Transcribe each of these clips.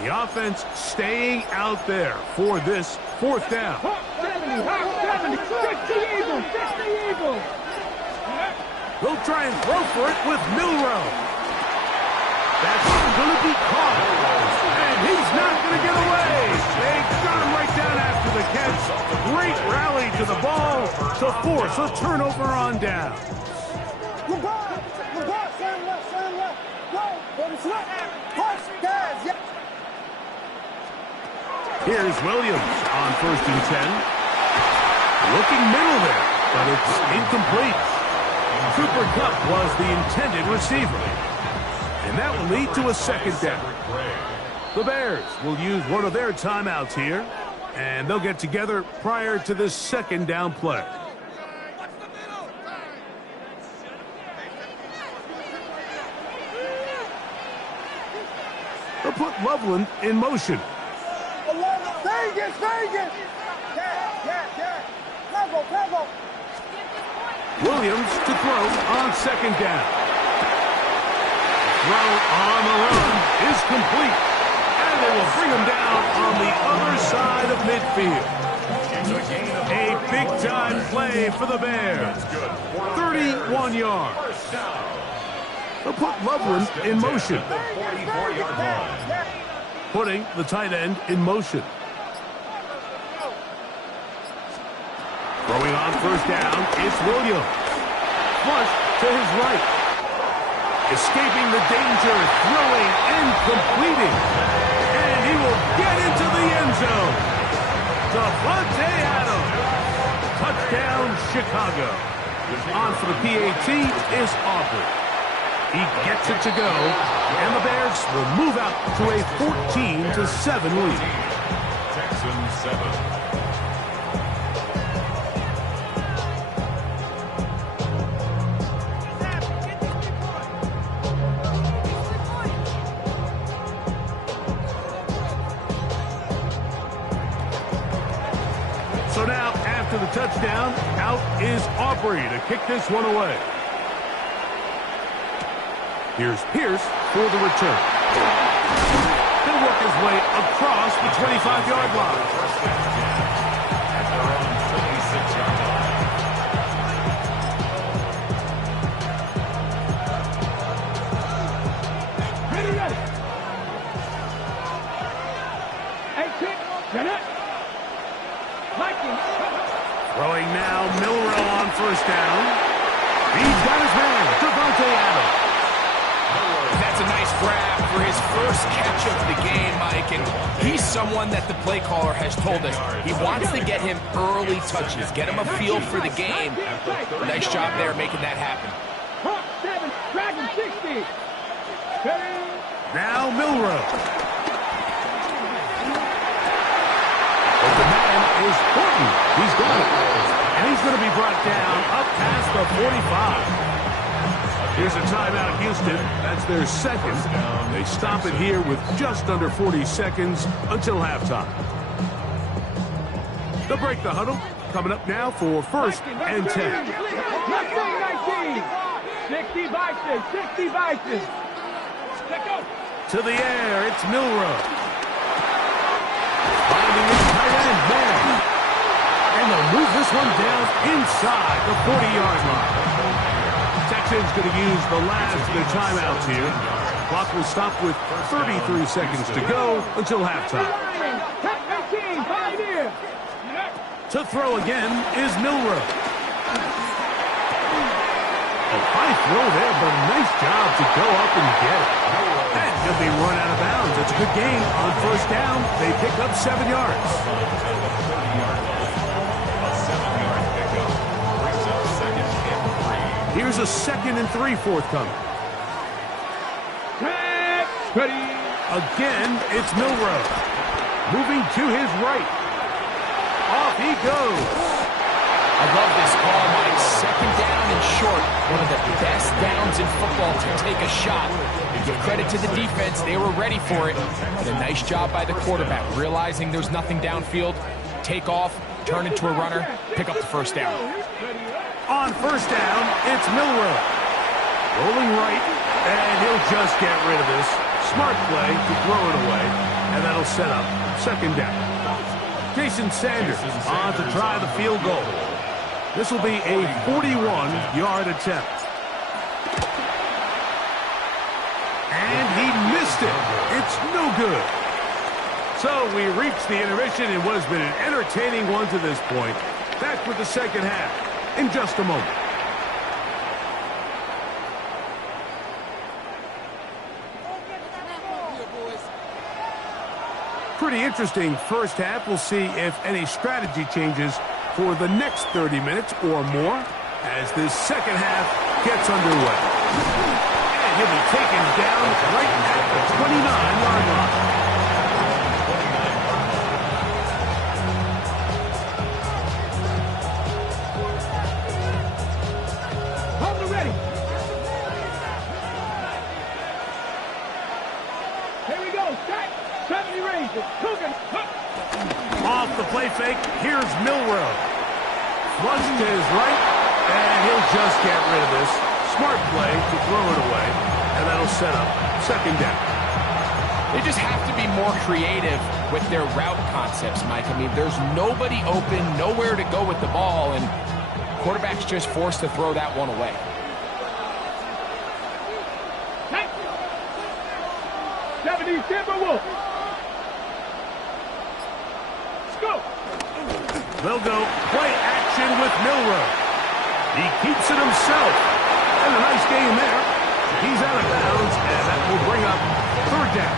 The offense staying out there for this fourth down. 70, 60 Eagles, 60 Eagles. They'll try and throw for it with Milroe. That's going to be caught. And he's not going to get away. They got him right down after the catch. Great rally to the ball to force a turnover on down. Here's Williams on 1st and 10. Looking middle there, but it's incomplete. Cooper Kupp was the intended receiver. And that will lead to a 2nd down. The Bears will use one of their timeouts here, and they'll get together prior to this 2nd down play. They'll put Loveland in motion. Vegas! Pebble! Williams to throw on 2nd down. Throw on the run is complete. And they will bring him down on the other side of midfield. A big-time play for the Bears. 31 yards. They'll put Loveland in motion. Putting the tight end in motion. Throwing on 1st down, it's Williams. Flush to his right. Escaping the danger, throwing and completing. And he will get into the end zone. Davante Adams. Touchdown, Chicago. On for the PAT is Aubrey. He gets it to go, and the Bears will move out to a 14-7 lead. Texans 7. So now, after the touchdown, out is Aubrey to kick this one away. Here's Pierce for the return. He'll work his way across the 25-yard line. At their own 26-yard line. Ready. Hey, kick. Get it. Throwing now, Milroe on 1st down. He's got his man, Davante Adams. That's a nice grab for his first catch of the game, Mike. And he's someone that the play caller has told us he wants to get him early touches, get him a feel for the game. Nice job there making that happen. Dragon 60. Now Milroe. But the man is Horton. He's got it. And he's going to be brought down up past the 45. Here's a timeout, Houston. That's their 2nd. They stop it here with just under 40 seconds until halftime. They'll break the huddle. Coming up now for 1st and 10. 60 Vikings. To the air, it's Milroe. Finding his tight end man. And they'll move this one down inside the 40-yard line. Texans going to use the last of their timeouts here. Clock will stop with 33 seconds to go until halftime. To throw again is Milroe. A high throw there, but a nice job to go up and get it. And he'll be run out of bounds. It's a good gain on 1st down. They pick up 7 yards. Here's a 2nd and 3 forthcoming. Ready. Again, it's Milroe. Moving to his right. Off he goes. I love this call, Mike. 2nd down and short. One of the best downs in football to take a shot. You give credit to the defense. They were ready for it. And a nice job by the quarterback, realizing there's nothing downfield. Take off, turn into a runner, pick up the 1st down. On 1st down, it's Milroe. Rolling right, and he'll just get rid of this. Smart play to throw it away, and that'll set up second down. Jason Sanders on to try the field goal. This will be a 41-yard attempt. And he missed it. It's no good. So we reached the intermission in what has been an entertaining one to this point. Back with the second half in just a moment. Pretty interesting first half. We'll see if any strategy changes for the next 30 minutes or more as this second half gets underway. And he'll be taken down right at the 29-yard line. Hold it ready. Here we go. Set. 70 ranges. Cooking. Off the play fake, here's Milroe. Flush to his right, and he'll just get rid of this. Smart play to throw it away, and that'll set up second down. They just have to be more creative with their route concepts, Mike. I mean, there's nobody open, nowhere to go with the ball, and quarterback's just forced to throw that one away. 70 Timberwolves. They'll go play action with Milroe. He keeps it himself. And a nice game there. He's out of bounds, and that will bring up third down.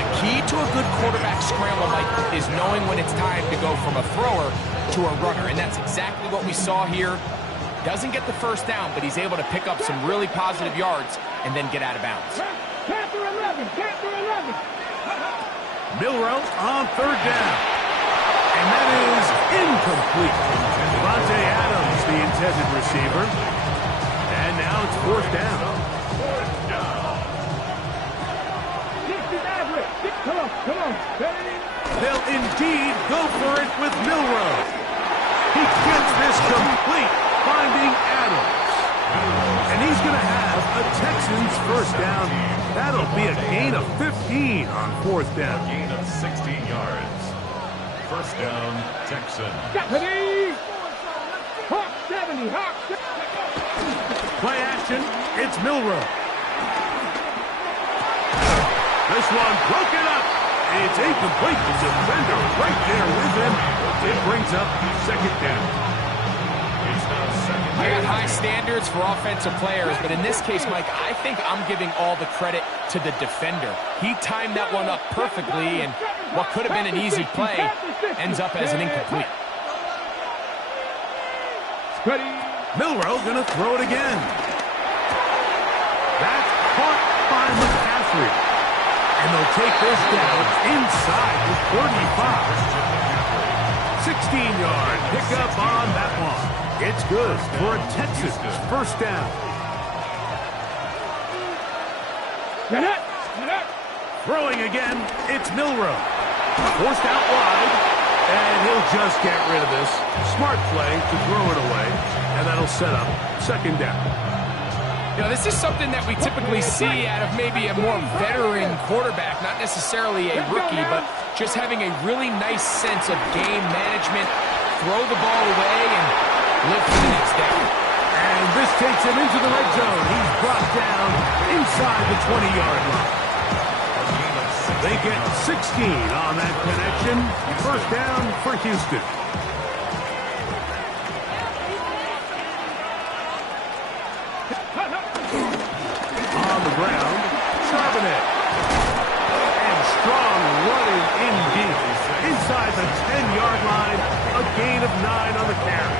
The key to a good quarterback scramble, Mike, is knowing when it's time to go from a thrower to a runner. And that's exactly what we saw here. Doesn't get the first down, but he's able to pick up some really positive yards and then get out of bounds. Panther 11. Panther 11. Milroe on third down. And that is incomplete. Devontae Adams, the intended receiver. And now it's fourth down. 60 average. Come on. They'll indeed go for it with Milroe. He gets this complete, finding Adams. And he's going to have a Texans first down. That'll be a gain of 15 on fourth down. Gain of 16 yards. First down, Texans. 70. Hawk 70. Hawk 70. Play action. It's Milroe. This one broken up. It's incomplete. The defender right there with him. It brings up second down. I got high standards for offensive players, but in this case, Mike, I think I'm giving all the credit to the defender. He timed that one up perfectly, and what could have been an easy play ends up as an incomplete. Milroe going to throw it again. That's caught by McCaffrey. And they'll take this down inside the 45. 16-yard pickup on that one. It's good for a Texas first down. Throwing again, it's Milroe. Forced out wide, and he'll just get rid of this. Smart play to throw it away, and that'll set up second down. You know, this is something that we typically see out of maybe a more veteran quarterback, not necessarily a rookie, but just having a really nice sense of game management, throw the ball away, and live for the next down. And this takes him into the red zone. He's brought down inside the 20-yard line. They get 16 on that connection. First down for Houston. On the ground, Charbonnet. And strong running indeed. Inside the 10-yard line, a gain of 9 on the carry.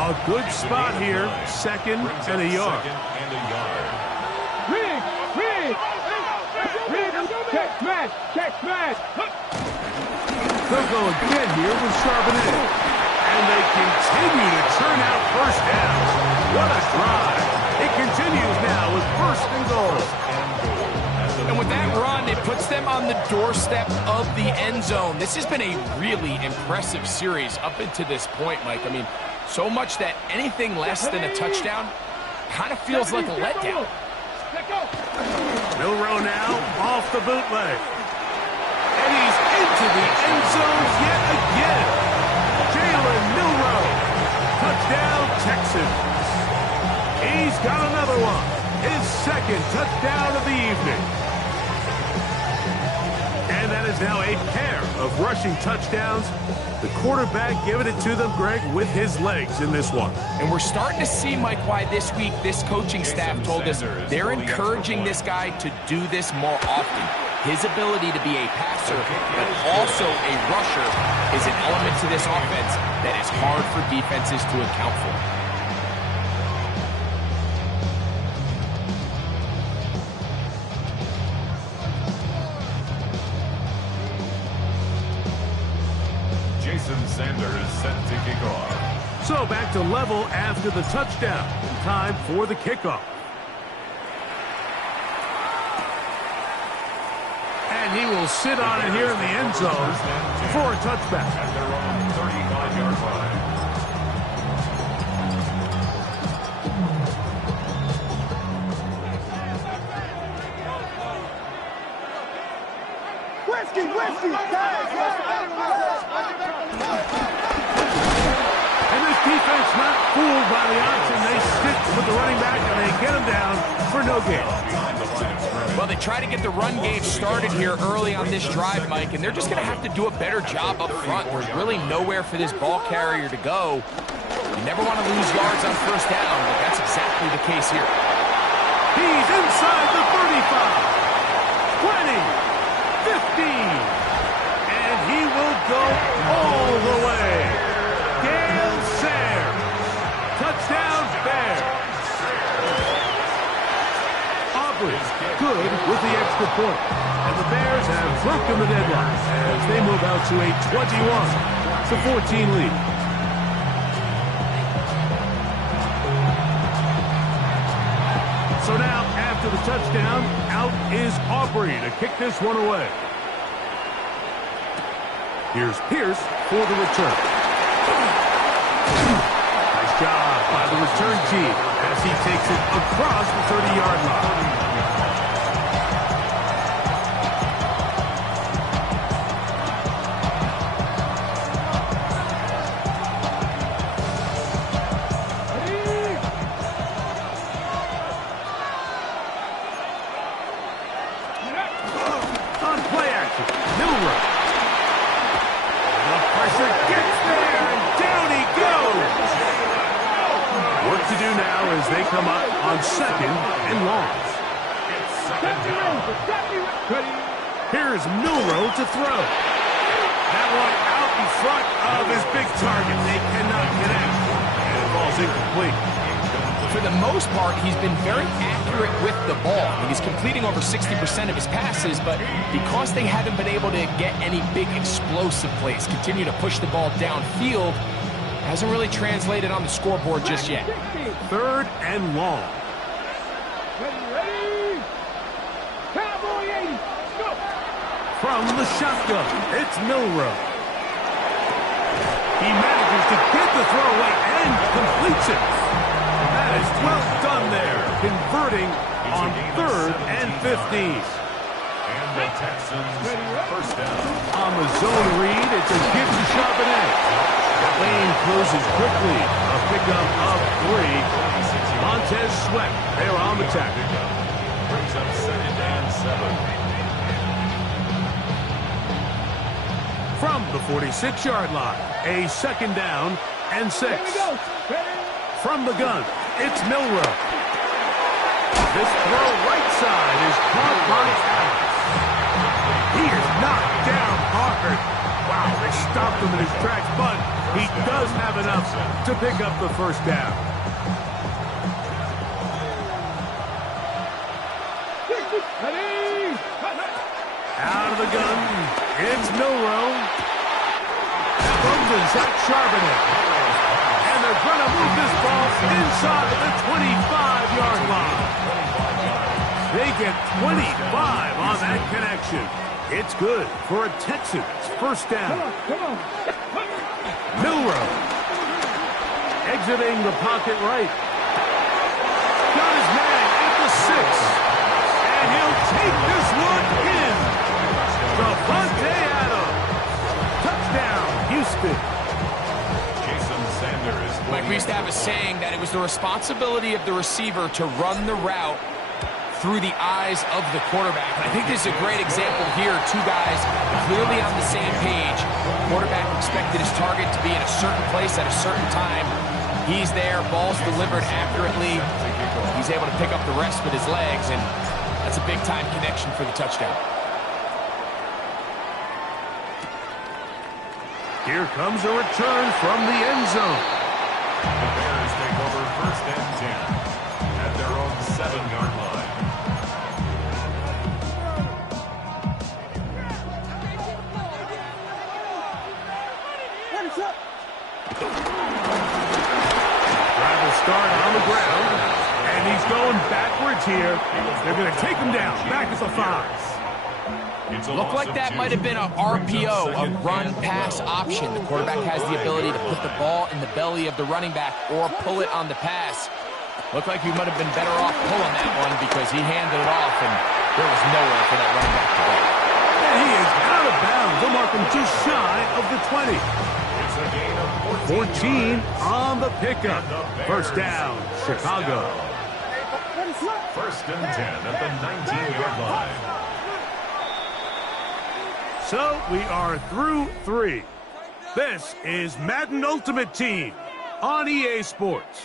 A good spot here, second and a yard. Rig. Check smash. They'll go again here with Charbonnet. And they continue to churn out first downs. What a drive. It continues now with first and goal. And with that run, it puts them on the doorstep of the end zone. This has been a really impressive series up until this point, Mike. I mean, so much that anything less than a touchdown kind of feels like a letdown. Let go. Milroe now off the bootleg. And he's into the end zone yet again. Jalen Milroe. Touchdown, Texans. He's got another one. His second touchdown of the evening. And that is now a pair of rushing touchdowns. The quarterback giving it to them, Greg, with his legs in this one. And we're starting to see, Mike, why this week this coaching staff told us they're encouraging this guy to do this more often. His ability to be a passer, but also a rusher, is an element to this offense that is hard for defenses to account for. Jason Sanders set to kick off. So back to level after the touchdown. Time for the kickoff. And he will sit on it here in the end zone for a touchback. At their own 35-yard line. And this defense not fooled by the option. They stick with the running back and they get him down for no gain. Well, they try to get the run game started here early on this drive, Mike, and they're just going to have to do a better job up front. There's really nowhere for this ball carrier to go. You never want to lose yards on first down, but that's exactly the case here. He's inside the 35, 20, 15. And he will go all the way. Gale Sayers. Touchdown, Bears. Aubrey good with the extra point. And the Bears have broken the deadline as they move out to a 21-14 lead. So now, after the touchdown, out is Aubrey to kick this one away. Here's Pierce for the return. Nice job by the return team as he takes it across the 30-yard line. On play action, Milroe. The pressure gets there, and down he goes. Work to do now as they come up on second and long. Here's Milroe to throw. That one out in front of his big target. They cannot connect, and it falls incomplete. For the most part, he's been very accurate with the ball. I mean, he's completing over 60% of his passes, but because they haven't been able to get any big explosive plays, continue to push the ball downfield, hasn't really translated on the scoreboard just yet. Third and long. Ready? Cowboy 80. Go. From the shotgun, it's Milroe. He manages to get the throw away and completes it. That is well done there, converting on 3rd and 15. And the Texans first down. On the zone read, it's a give to Charbonnet. Lane closes quickly. A pickup of 3. Montez Sweat, they're on the tackle. Brings up 2nd and 7. From the 46-yard line, a 2nd down and 6. Here we go. Ready? From the gun, it's Milroe. This throw right side is caught by Adams. He is knocked down hard. Wow, they stopped him in his tracks, but he does have enough to pick up the first down. Ready? Out of the gun, it's Milroe. From the Zach Charbonnet. And they're going to move this ball inside the 25-yard line. They get 25 on that connection. It's good for a Texans first down. Come on. Milroe exiting the pocket right. Got his man at the 6. we used to have a saying that it was the responsibility of the receiver to run the route through the eyes of the quarterback. And I think this is a great example here. Two guys clearly on the same page. Quarterback expected his target to be in a certain place at a certain time. He's there, ball's delivered accurately. He's able to pick up the rest with his legs, and that's a big-time connection for the touchdown. Here comes a return from the end zone. The Bears take over 1st and 10 at their own 7-yard line. Drive will start on the ground, and he's going backwards here. They're going to take him down, back at the 5. Looked like that might have been a RPO, a run-pass option. The quarterback has the ability to put the ball in the belly of the running back or pull it on the pass. Looked like he might have been better off pulling that one because he handed it off, and there was nowhere for that running back to go. And he is out of bounds. They'll mark him just shy of the 20. It's a gain of 14 on the pickup. First down, Chicago. 1st and 10 at the 19-yard line. So we are through 3. This is Madden Ultimate Team on EA Sports.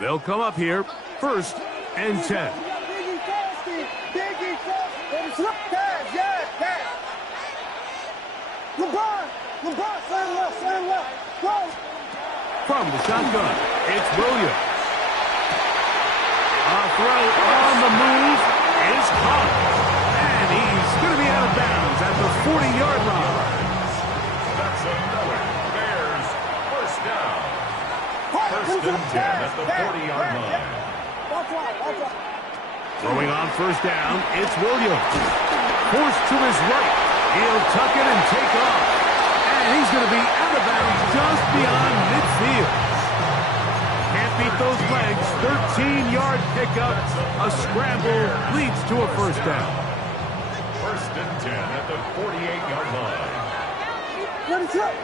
They'll come up here, 1st and 10. From the shotgun, it's Williams. A throw on the move is caught. And he's going to be out of bounds at the 40-yard line. That's another Bears 1st down. 1st and 10 at the 40-yard line. Throwing on 1st down, it's Williams. Forced to his right. He'll tuck it and take off. And he's going to be out of bounds just beyond midfield. Can't beat those legs. 13-yard pickup. A scramble leads to a 1st down. 1st and 10 at the 48-yard line.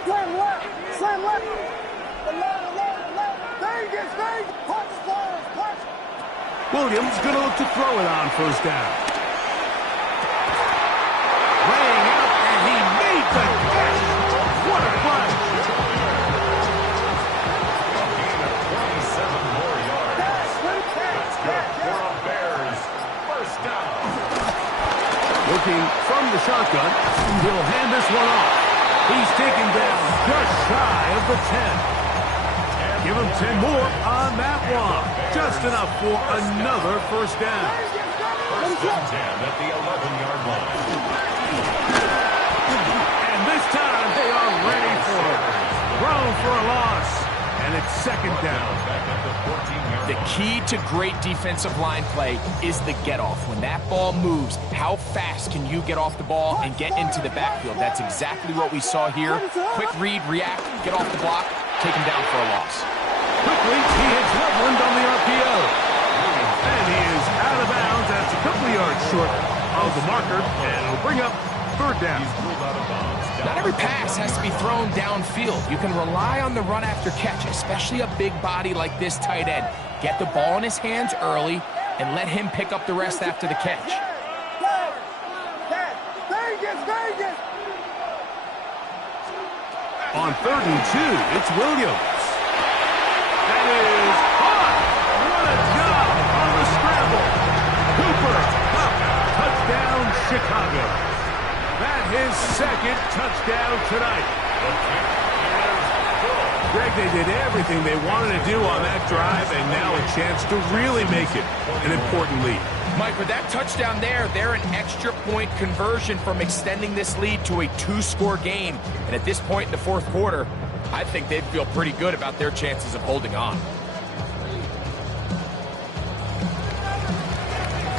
Slam left. Slam left. Vegas. Punch. Williams going to look to throw it on 1st down. Laying out, and he made the catch. What a play. A gain of 27 more yards. That's good for a Bears 1st down. Looking from the shotgun, he'll hand this one off. He's taken down just shy of the 10. Give him 10 more on that one. Just enough for another 1st down. 1st and 10 at the 11-yard line. And this time they are ready for it. Thrown for a loss. And it's 2nd down. Back at the 14-yard The key to great defensive line play is the get-off. When that ball moves, how fast can you get off the ball and get into the backfield? That's exactly what we saw here. Quick read, react, get off the block, take him down for a loss. Quickly, he hits Loveland on the RPO. And he is out of bounds. That's a couple yards short of the marker. And it'll bring up 3rd down. ruled out of bounds. Not every pass has to be thrown downfield. You can rely on the run after catch, especially a big body like this tight end. Get the ball in his hands early and let him pick up the rest after the catch. Vegas. On 3rd and 2, it's Williams. That is caught. What a job on the scramble. Cooper, touchdown Chicago. That his 2nd touchdown tonight. Greg, they did everything they wanted to do on that drive, and now a chance to really make it an important lead. Mike, with that touchdown there, they're an extra point conversion from extending this lead to a 2-score game. And at this point in the 4th quarter, I think they'd feel pretty good about their chances of holding on.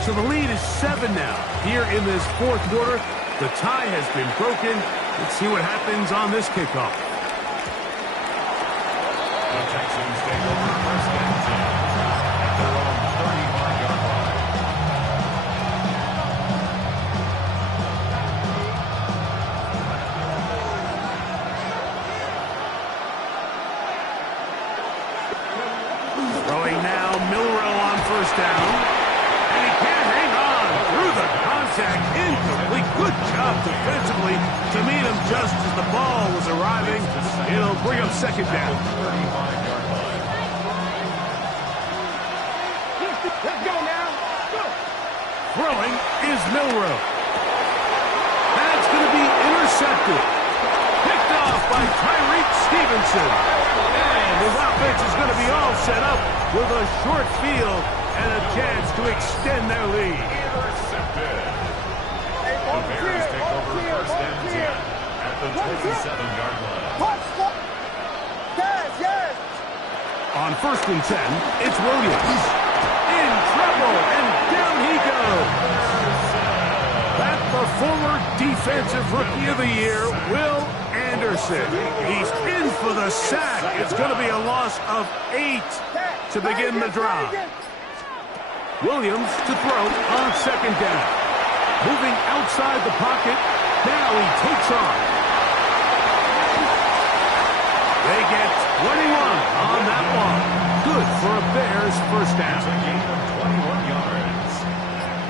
So the lead is 7 now. Here in this 4th quarter, the tie has been broken. Let's see what happens on this kickoff. The Texans take over 1st and 10 at their Good job defensively to meet him just as the ball was arriving. It'll bring up second down. Let's go now. Go. Throwing is Milroe. That's going to be intercepted. Picked off by Tyreek Stevenson. And his offense is going to be all set up with a short field and a chance to extend their lead. Intercepted. The Bears take over first and 10 at the 27-yard line. Yes. On first and 10, it's Williams. In trouble, and down he goes. That's the former Defensive Rookie of the Year, Will Anderson. He's in for the sack. It's going to be a loss of 8 to begin the drive. Williams to throw on second down. Moving outside the pocket. Now he takes off. They get 21 on that one. Good for a Bears first down. It's a gain of 21 yards.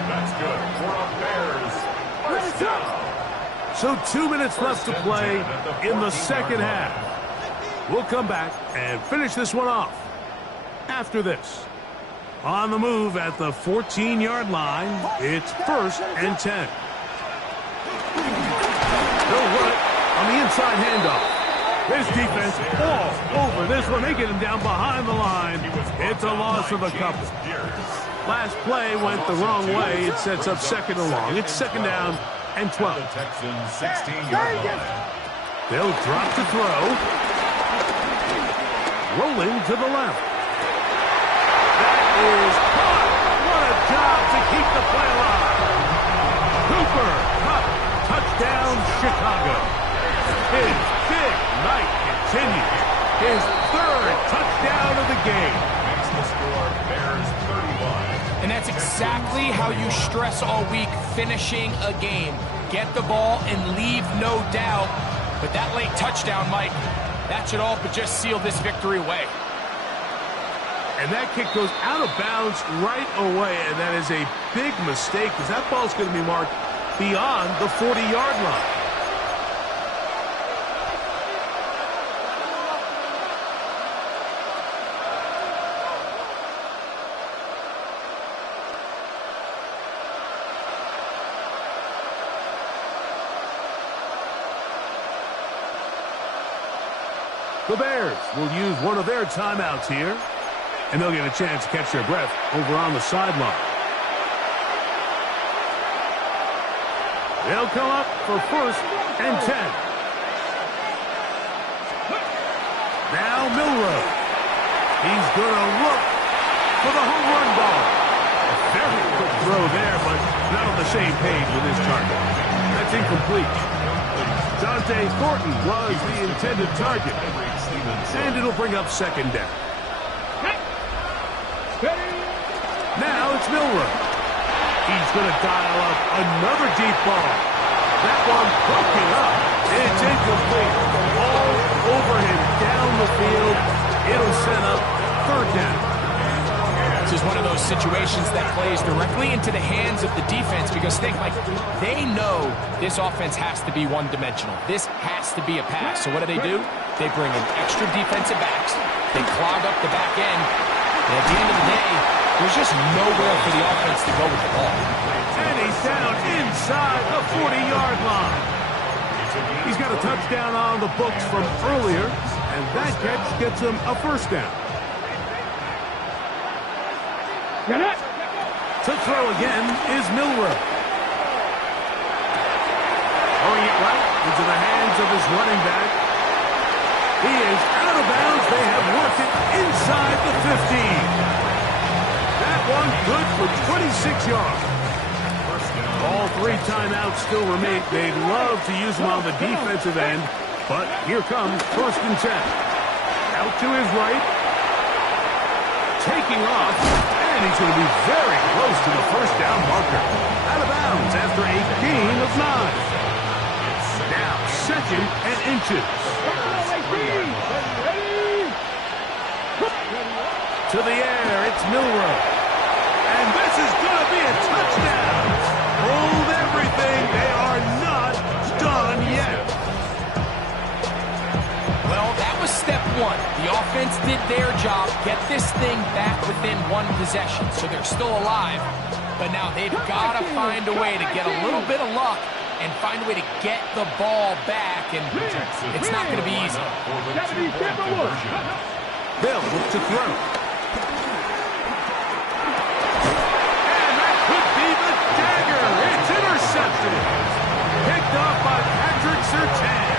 That's good for a Bears first down. So 2 minutes left to play in the second half. We'll come back and finish this one off after this. On the move at the 14-yard line, it's first and 10. They'll run it on the inside handoff. This defense all over this one. They get him down behind the line. It's a loss of a couple. Last play went the wrong way. It sets up second and long. It's second down and 12. The Texans 16-yard line. They'll drop to throw. Rolling to the left. That is caught. What a job to keep the play alive. Cooper, caught. Touchdown, Chicago. His big night continues. His third touchdown of the game. Makes the score Bears 31. And that's exactly how you stress all week, finishing a game. Get the ball and leave no doubt. But that late touchdown, Mike, that should all but just seal this victory away. And that kick goes out of bounds right away, and that is a big mistake because that ball's going to be marked beyond the 40-yard line. The Bears will use one of their timeouts here, and they'll get a chance to catch their breath over on the sideline. They'll come up for first and 10. Now Milroe. He's going to look for the home run ball. A very quick throw there, but not on the same page with his target. That's incomplete. Dante Thornton was the intended target. And it'll bring up second down. Now it's Milroe. He's going to dial up another deep ball. That one broken up. It's incomplete. All over him down the field. It'll set up third down. This is one of those situations that plays directly into the hands of the defense because think, like, they know this offense has to be one-dimensional. This has to be a pass. So what do? They bring in extra defensive backs. They clog up the back end. And at the end of the day, there's just nowhere for the offense to go with the ball. And he's down inside the 40-yard line. He's got a touchdown on the books from earlier, and that catch gets him a first down. To throw again is Milroe. Throwing it right into the hands of his running back. He is out of bounds. They have worked it inside the 15. That one good for 26 yards. All three timeouts still remain. They'd love to use them on the defensive end, but here comes first and 10. Out to his right. Taking off, and he's going to be very close to the first down marker. Out of bounds after a gain of 9. Now second and inches. To the air, it's Milroe. And this is going to be a touchdown. Hold everything. They are one. The offense did their job, get this thing back within one possession, so they're still alive. But now they've got to find a way to get a little bit of luck and find a way to get the ball back, and it's not going to be easy. They'll look to throw. And that could be the dagger. It's intercepted. Picked off by Patrick Surtain.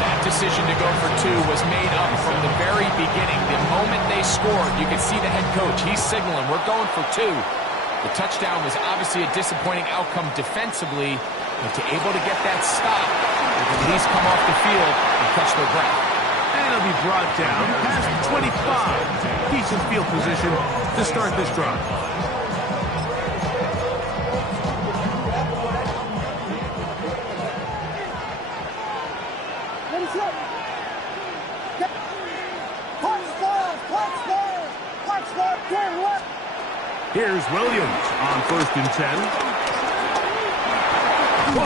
That decision to go for two was made up from the very beginning. The moment they scored, you could see the head coach. He's signaling, we're going for two. The touchdown was obviously a disappointing outcome defensively, but to able to get that stop, they can at least come off the field and catch their breath. And it'll be brought down past 25. Decent field position to start this drive. Here's Williams on 1st and 10. Whoa!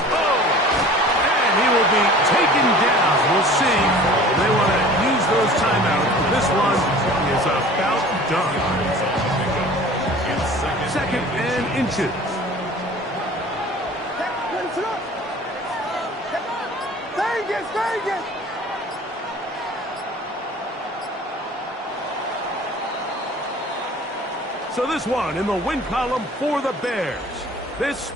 And he will be taken down. We'll see. They want to use those timeouts. This one is about done. 2nd and inches. Vegas! So this one in the win column for the Bears. This...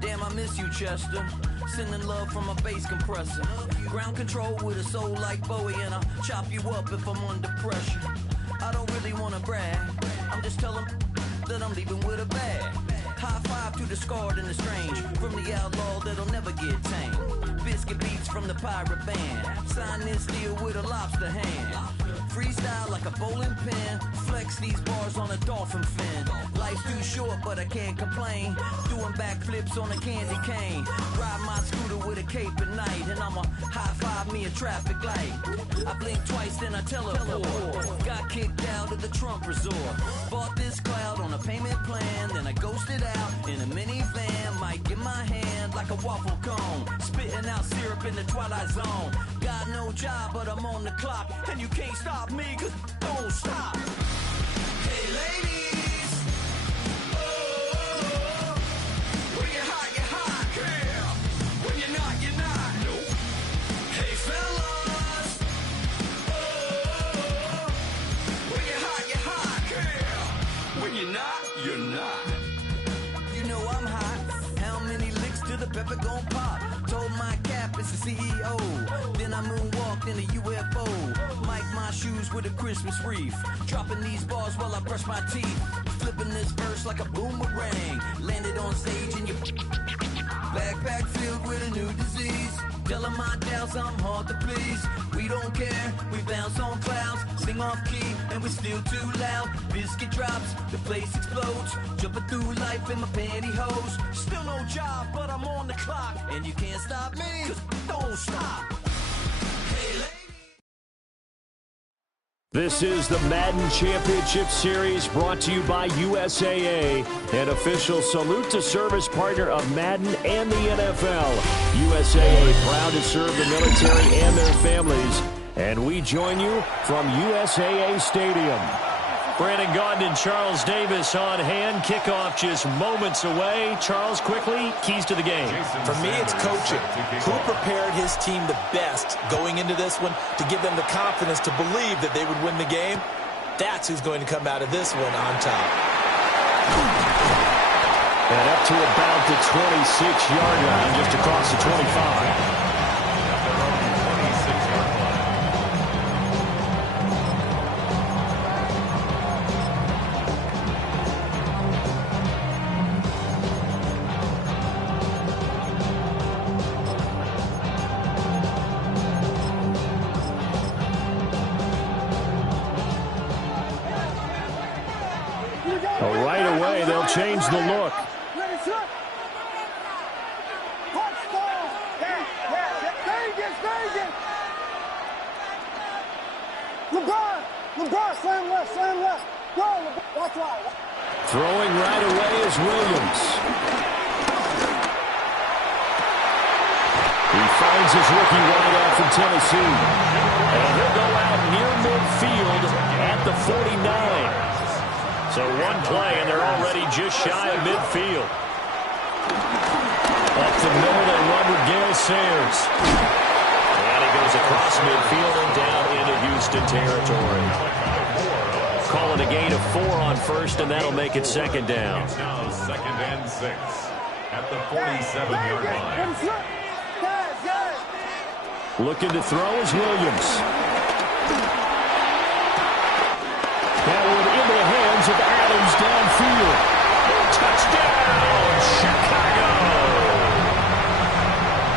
Damn, I miss you, Chester. Sending love from a bass compressor. Ground control with a soul like Bowie, and I'll chop you up if I'm under pressure. I don't really want to brag. I'm just telling that I'm leaving with a bag. High five to the scarred and the strange. From the outlaw that'll never get tamed. Biscuit beats from the pirate band. Sign this deal with a lobster hand. Freestyle like a bowling pin. Flex these bars on a dolphin fin. Life's too short, but I can't complain. Doing backflips on a candy cane. Ride my scooter with a cape at night. And I'ma high five me a traffic light. I blink twice, then I teleport. Got kicked out of the Trump resort. Bought this cloud on a payment plan. Then I ghosted out in a minivan. Might get my hand like a waffle cone. Spitting out syrup in the twilight zone. Got no job, but I'm on the clock. And you can't stop me, cause don't stop. Hey ladies, oh, when you're hot, girl. When you're not, nope. Hey fellas, oh, when you're hot, girl. When you're not, you're not. You know I'm hot. How many licks till the pepper gon' pop? Told my cap it's the CEO. Then I moonwalked in a UFO. Mic my shoes with a Christmas wreath. Dropping these bars while I brush my teeth. Flipping this verse like a boomerang. Landed on stage in your backpack filled with a new disease. Telling my doubts I'm hard to please. We don't care, we bounce on clouds. Sing off key and we're still too loud. Biscuit drops, the place explodes. Jumping through life in my pantyhose. Still no job, but I'm on the clock. And you can't stop me, cause don't stop. Hey, lady. This is the Madden Championship Series brought to you by USAA, an official salute to service partner of Madden and the NFL. USAA proud to serve the military and their families, and we join you from USAA Stadium. Brandon Gaudin and Charles Davis on hand. Kickoff just moments away. Charles, quickly, keys to the game. For me, it's coaching. Who prepared his team the best going into this one to give them the confidence to believe that they would win the game? That's who's going to come out of this one on top. And up to about the 26-yard line, just across the 25. Right away, they'll change the look. LeBron, slam left. Throwing right away is Williams. He finds his rookie wideout from Tennessee. And he'll go out near midfield at the 49. So one play, and they're already just shy of midfield. Up the middle, they run with Gale Sayers. And he goes across midfield and down into Houston territory. Call it a gain of 4 on first, and that'll make it second down. It's now second and 6 at the 47-yard line. Looking to throw is Williams. That one into the hands of Adams downfield. Touchdown, Chicago!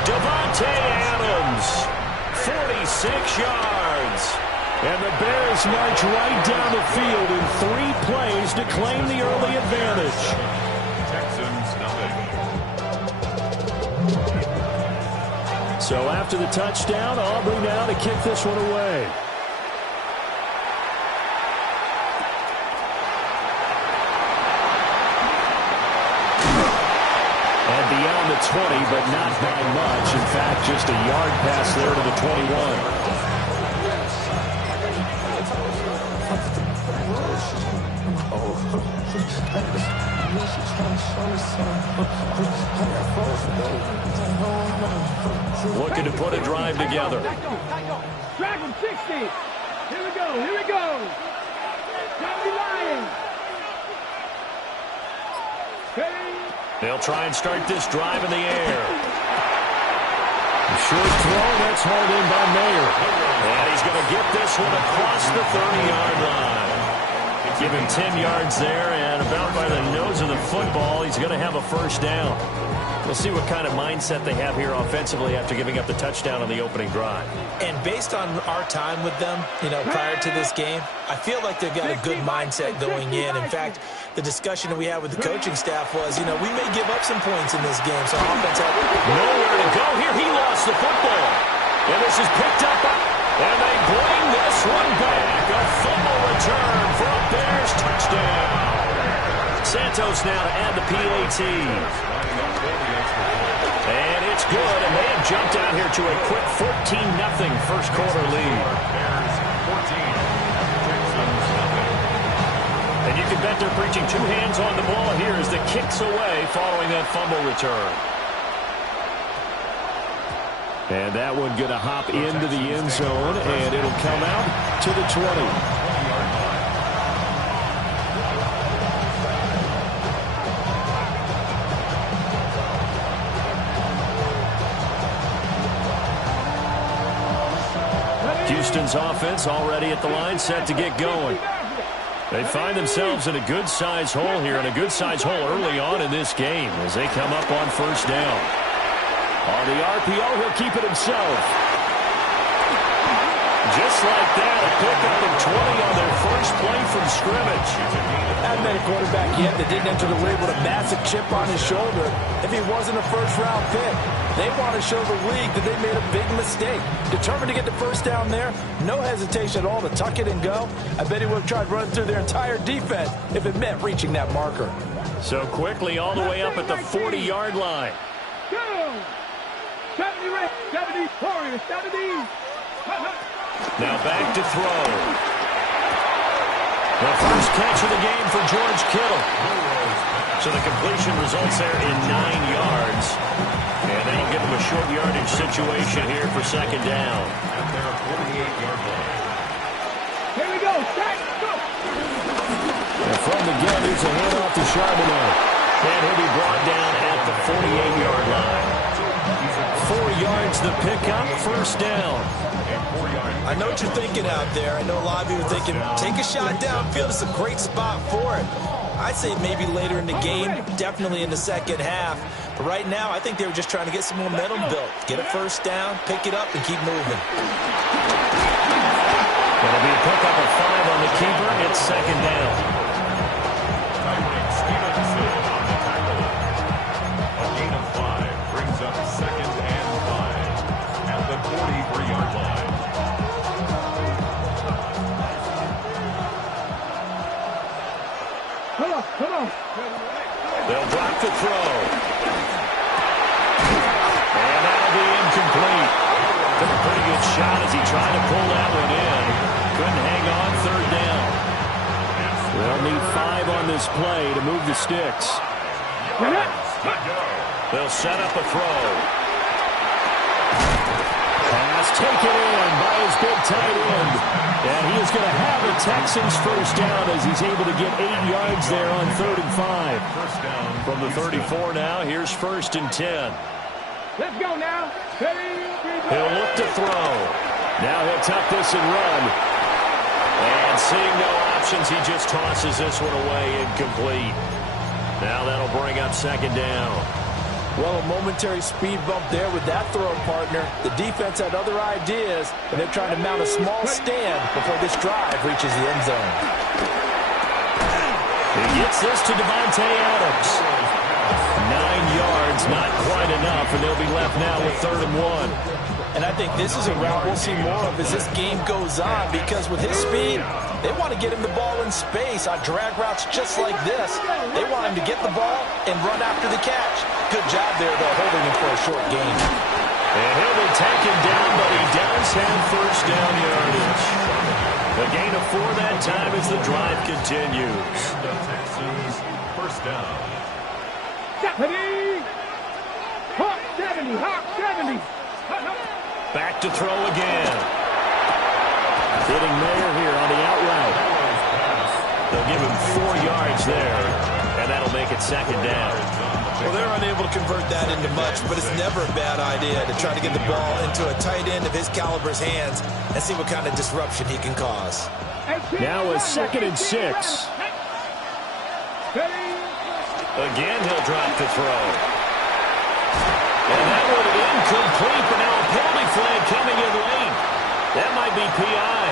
Davante Adams, 46 yards. And the Bears march right down the field in 3 plays to claim the early advantage. Texans nothing. So after the touchdown, Aubrey now to kick this one away. And beyond the 20, but not by much. In fact, just a yard pass there to the 21. Looking to put a drive together. Drag him 60. Here we go. Here we go. Johnny Lions. They'll try and start this drive in the air. A short throw, that's hauled in by Mayer. And he's going to get this one across the 30-yard line. Give him 10 yards there, and about by the nose of the football, he's going to have a first down. We'll see what kind of mindset they have here offensively after giving up the touchdown on the opening drive. And based on our time with them, prior to this game, I feel like they've got a good mindset going in. In fact, the discussion that we had with the coaching staff was, we may give up some points in this game. So offense had nowhere to go here. He lost the football. And this is picked up. And they bring this one back. A fumble return for a Bears touchdown. Santos now to add the PAT. And it's good. And they have jumped out here to a quick 14-0 first quarter lead. Bears 14. Texans nothing. And you can bet they're preaching 2 hands on the ball here as the kicks away following that fumble return. And that one going to hop into the end zone, and it'll come out to the 20. Houston's offense already at the line, set to get going. They find themselves in a good-sized hole here, and a good-sized hole early on in this game as they come up on first down. On the RPO, he'll keep it himself. Just like that, a pickup of 20 on their first play from scrimmage. Hadn't been a quarterback yet that didn't enter the league with a massive chip on his shoulder if he wasn't a first-round pick. They want to show the league that they made a big mistake. Determined to get the first down there, no hesitation at all to tuck it and go. I bet he would have tried running through their entire defense if it meant reaching that marker. So quickly all the way up at the 40-yard line. Go! 70, Warriors, 70. Now back to throw. The first catch of the game for George Kittle. So the completion results there in 9 yards. And that'll give him a short yardage situation here for second down. At their 48-yard line. Here we go. Set, go. And from the gun, here's a handoff to Charbonnet. And he'll be brought down at the 48-yard line. 4 yards the pickup, first down. I know what you're thinking out there. I know a lot of you are thinking, take a shot downfield. It's a great spot for it. I'd say maybe later in the game, definitely in the second half. But right now, I think they were just trying to get some momentum built. Get a first down, pick it up, and keep moving. It'll be a pickup of 5 on the keeper. It's second down. Tyreek Stevenson on the tackle. A gain of 5 brings up second and 5 at the 43-yard line. Come on. They'll drop the throw. And that'll be incomplete. Took a pretty good shot as he tried to pull that one in. Couldn't hang on, third down. They'll need 5 on this play to move the sticks. They'll set up a throw. Pass taken in by his big tight end. And he is going to have the Texans first down as he's able to get 8 yards there on 3rd and 5. First down From the 34 now, here's 1st and 10. Let's go now. He'll look to throw. Now he'll tuck this and run. And seeing no options, he just tosses this one away, incomplete. Now that'll bring up 2nd down. Well, a momentary speed bump there with that throw, partner. The defense had other ideas, and they're trying to mount a small stand before this drive reaches the end zone. He gets this to Davante Adams. 9 yards, not quite enough, and they'll be left now with 3rd and 1. And I think this is a route we'll see more of as this game goes on, because with his speed, they want to get him the ball in space on drag routes just like this. They want him to get the ball and run after the catch. Good job there, though, holding him for a short gain. And he'll be taken down, but he does have first down yardage. A gain of 4 that time as the drive continues. The Texans first down. 70. Hawk 70. Hawk 70. Back to throw again. Hitting Mayer here on the out route. They'll give him 4 yards there, and that'll make it 2nd down. Well, they're unable to convert that into much, but it's never a bad idea to try to get the ball into a tight end of his caliber's hands and see what kind of disruption he can cause. Now a 2nd and 6. Again, he'll drop the throw. And that one incomplete, but now a penalty flag coming in late. That might be PI.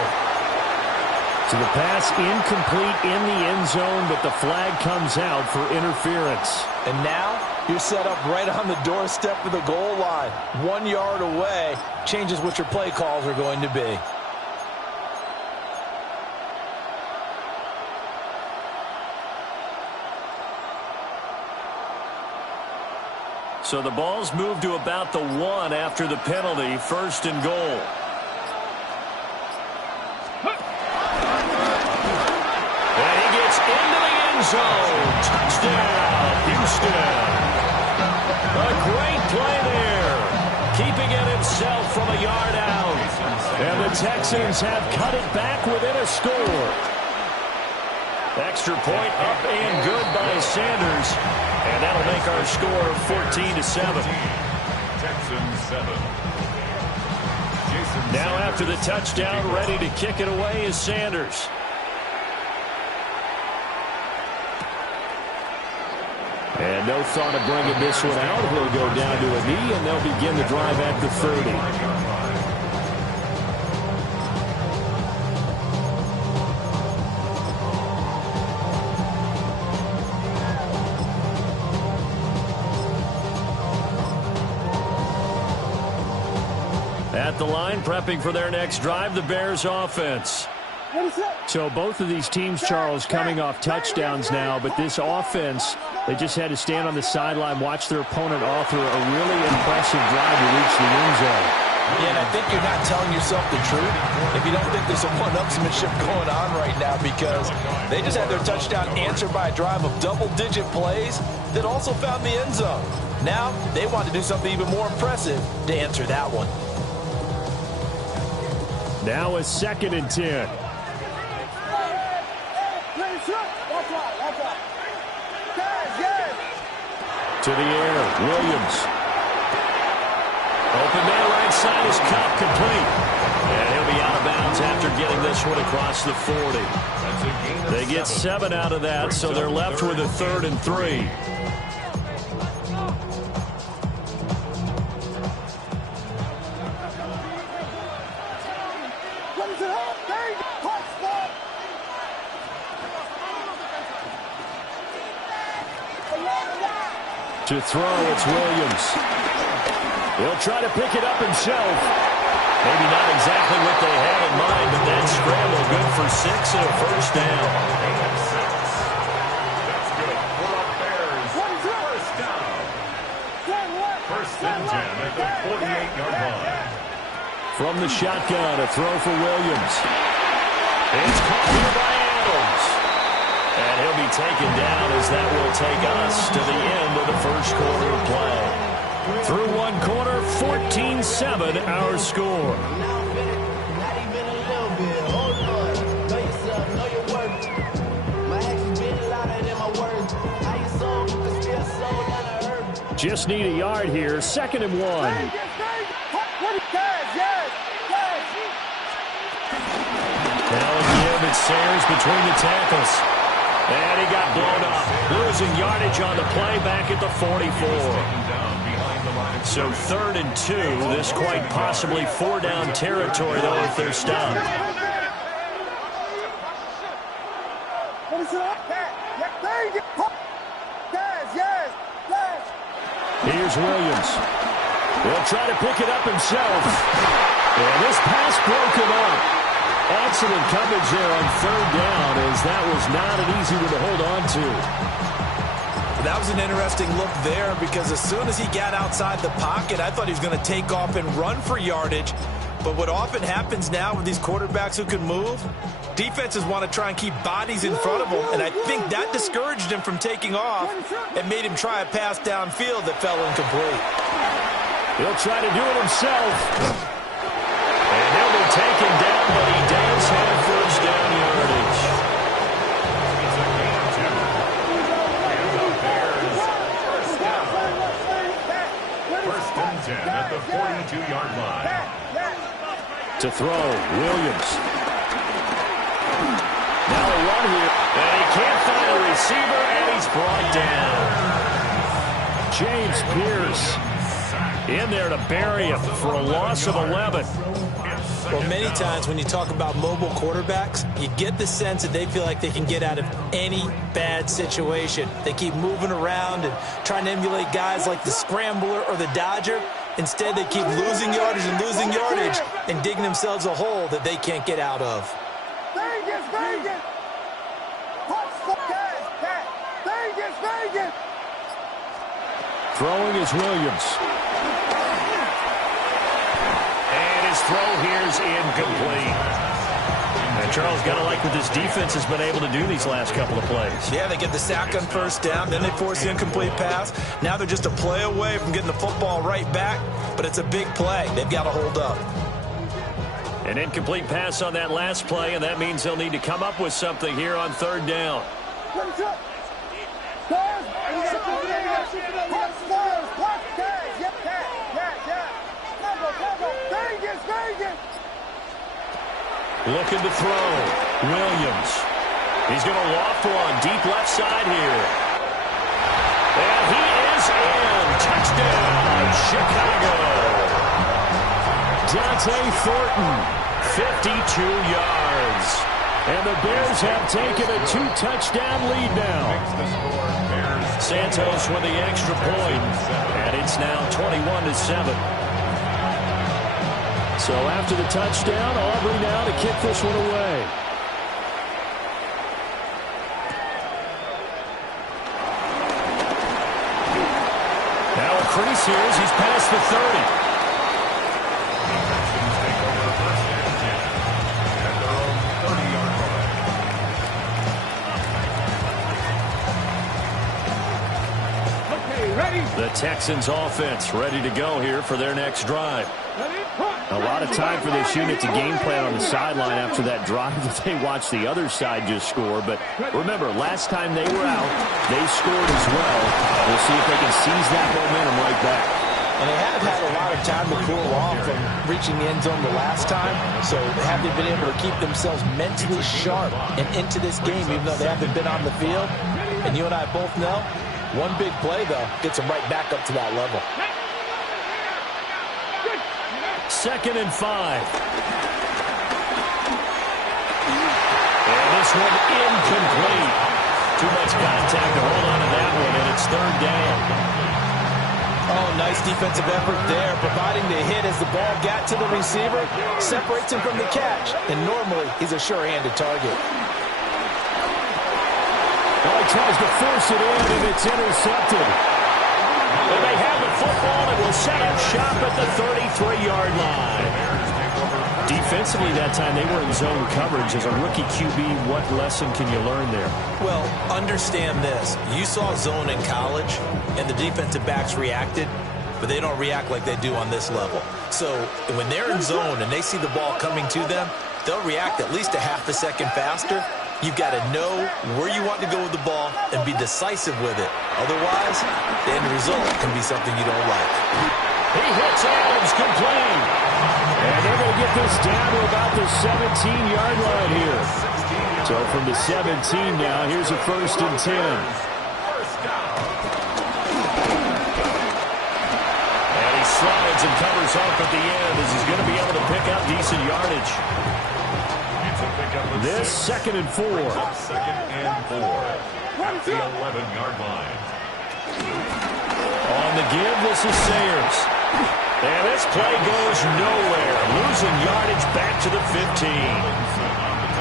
So the pass incomplete in the end zone, but the flag comes out for interference. And now you're set up right on the doorstep of the goal line. 1 yard away changes what your play calls are going to be. So the ball's moved to about the 1 after the penalty, 1st and goal. And he gets into the end zone. Touchdown, Houston. A great play there. Keeping it himself from a yard out. And the Texans have cut it back within a score. Extra point up and good by Sanders. And that'll make our score 14-7. Texans 7. Now after the touchdown, ready to kick it away is Sanders. And no thought of bringing this one out. He'll go down to a knee, and they'll begin the drive at the 30. At the line, prepping for their next drive, the Bears offense. So both of these teams, Charles, coming off touchdowns now, but this offense, they just had to stand on the sideline, watch their opponent author a really impressive drive to reach the end zone. Yeah, and I think you're not telling yourself the truth if you don't think there's some one-upsmanship going on right now, because they just had their touchdown answered by a drive of double-digit plays that also found the end zone. Now they want to do something even more impressive to answer that one. Now a 2nd and 10. To the air, Williams. Open man right side is Cup, complete. And he'll be out of bounds after getting this one across the 40. They get 7 out of that, so they're left with a 3rd and 3. To throw, it's Williams. He'll try to pick it up himself. Maybe not exactly what they had in mind, but that scramble good for 6 and a first down. First and 10 at the 48-yard line. From the shotgun, a throw for Williams. It's caught here by Adams. And he'll be taken down as that will take us to the end of the first quarter of play. Through one quarter, 14-7 our score. Just need a yard here, 2nd and 1. Now again, it's Sayers between the tackles. And he got blown up. Losing yardage on the play back at the 44. So 3rd and 2. This quite possibly 4-down territory, though, if they're stopped. Here's Williams. He'll try to pick it up himself. And this pass broken up. Excellent coverage there on 3rd down, as that was not an easy one to hold on to. That was an interesting look there, because as soon as he got outside the pocket, I thought he was going to take off and run for yardage. But what often happens now with these quarterbacks who can move, defenses want to try and keep bodies in front of him, and I think that discouraged him from taking off and made him try a pass downfield that fell incomplete. He'll try to do it himself. And he'll be taken down, but he does have first down yardage. It's a gain of 2. And the Bears first down. First and 10 at the 42-yard line. To throw, Williams. Now a run here, and he can't find a receiver, and he's brought down. James Pierce in there to bury him for a loss of 11. Well, many times when you talk about mobile quarterbacks, you get the sense that they feel like they can get out of any bad situation. They keep moving around and trying to emulate guys like the Scrambler or the Dodger. Instead, they keep losing yardage and digging themselves a hole that they can't get out of. Throwing is Williams. And his throw here is incomplete. And Charles, got to like what this defense has been able to do these last couple of plays. Yeah, they get the sack on first down, then they force the incomplete pass. Now they're just a play away from getting the football right back, but it's a big play. They've got to hold up. An incomplete pass on that last play, and that means they'll need to come up with something here on 3rd down. Looking to throw. Williams. He's going to loft one deep left side here. And he is in. Touchdown, Chicago. Dante Thornton, 52 yards. And the Bears have taken a 2-touchdown lead now. Santos with the extra point. And it's now 21-7. So after the touchdown, Aubrey now to kick this one away. Now a crease here as he's past the 30. The Texans offense ready to go here for their next drive. A lot of time for this unit to game plan on the sideline after that drive that they watched the other side just score. But remember, last time they were out, they scored as well. We'll see if they can seize that momentum right back. And they have had a lot of time to cool off from reaching the end zone the last time. So have they been able to keep themselves mentally sharp and into this game, even though they haven't been on the field? And you and I both know, one big play, though, gets them right back up to that level. 2nd and 5. And this one incomplete. Too much contact to hold on to that one, and it's 3rd down. Oh, nice defensive effort there, providing the hit as the ball got to the receiver, separates him from the catch, and normally he's a sure-handed target. Well, he tries to force it in, and it's intercepted. And they have it football and will set up shop at the 33-yard line. Defensively that time, they were in zone coverage. As a rookie QB, what lesson can you learn there? Well, understand this. You saw zone in college, and the defensive backs reacted, but they don't react like they do on this level. So when they're in zone and they see the ball coming to them, they'll react at least a half a second faster. You've got to know where you want to go with the ball and be decisive with it. Otherwise, the end result can be something you don't like. He hits Adams, complete. And they're going to get this down to about the 17-yard line here. So from the 17 now, here's a 1st and 10. And he slides and covers off at the end as he's going to be able to pick up decent yardage. This 2nd and 4. 2nd and 4 at the 11-yard line. On the give, this is Sayers. And this play goes nowhere. Losing yardage back to the 15.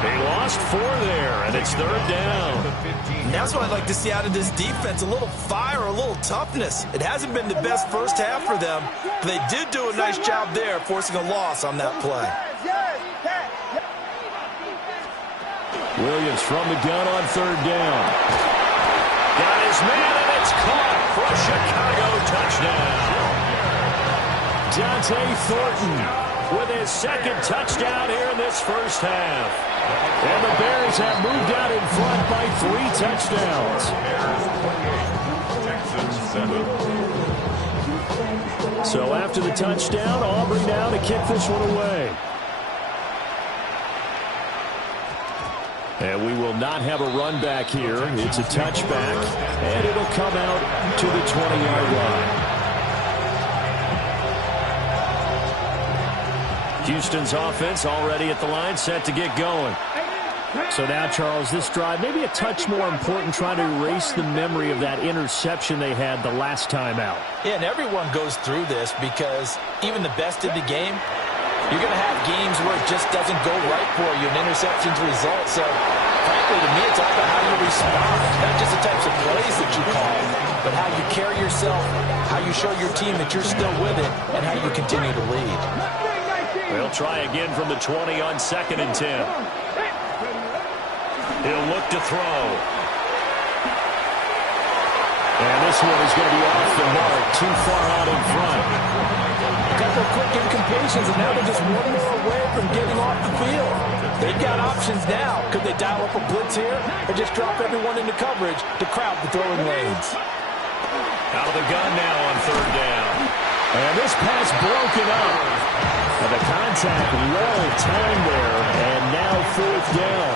They lost 4 there, and it's 3rd down. And that's what I'd like to see out of this defense, a little fire, a little toughness. It hasn't been the best first half for them, but they did do a nice job there, forcing a loss on that play. Williams from the gun on 3rd down. Got his man, and it's caught for a Chicago touchdown. Dante Thornton with his 2nd touchdown here in this first half. And the Bears have moved out in front by 3 touchdowns. So after the touchdown, Aubrey now to kick this one away. And we will not have a run back here. It's a touchback, and it'll come out to the 20-yard line. Houston's offense already at the line, set to get going. So now, Charles, this drive, maybe a touch more important, trying to erase the memory of that interception they had the last time out. Yeah, and everyone goes through this because even the best in the game, you're going to have games where it just doesn't go right for you, an interception's result. So, frankly, to me, it's all about how you respond. Not just the types of plays that you call, but how you carry yourself, how you show your team that you're still with it, and how you continue to lead. They'll try again from the 20 on 2nd and 10. He'll look to throw. And this one is going to be off the mark, too far out in front. A couple of quick incompletions, and now they're just one more away from getting off the field. They've got options now. Could they dial up a blitz here or just drop everyone into coverage to crowd the throwing lanes? Out of the gun now on 3rd down. And this pass broken up. And the contact well timed there, and now 4th down.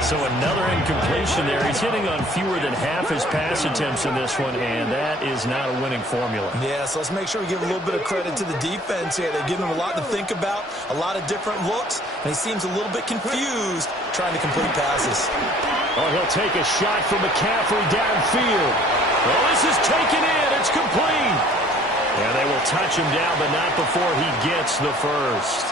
So another incompletion there. He's hitting on fewer than half his pass attempts in this one, and that is not a winning formula. Yeah, so let's make sure we give a little bit of credit to the defense here. They're giving him a lot to think about, a lot of different looks, and he seems a little bit confused trying to complete passes. Oh, he'll take a shot from McCaffrey downfield. Well, this is taken in. It's complete. And they will touch him down, but not before he gets the first.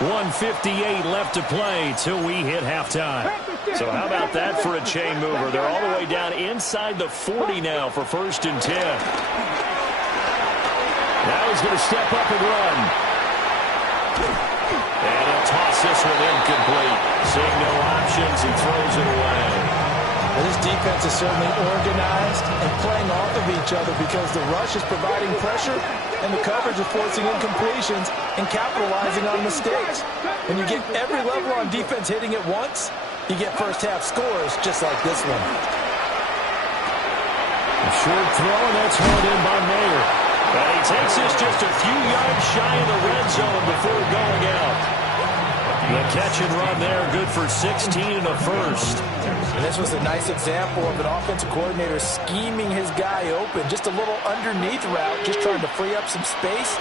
1:58 left to play till we hit halftime. So how about that for a chain mover? They're all the way down inside the 40 now for 1st and 10. Now he's going to step up and run. And he'll toss this one incomplete. Seeing no options, he throws it away. Well, this defense is certainly organized and playing off of each other because the rush is providing pressure and the coverage is forcing incompletions and capitalizing on mistakes. When you get every level on defense hitting at once, you get first half scores just like this one. A short throw, and that's hauled in by Mayer. But he takes this just a few yards shy of the red zone before going out. The catch and run there, good for 16 and a first. And this was a nice example of an offensive coordinator scheming his guy open. Just a little underneath route, just trying to free up some space,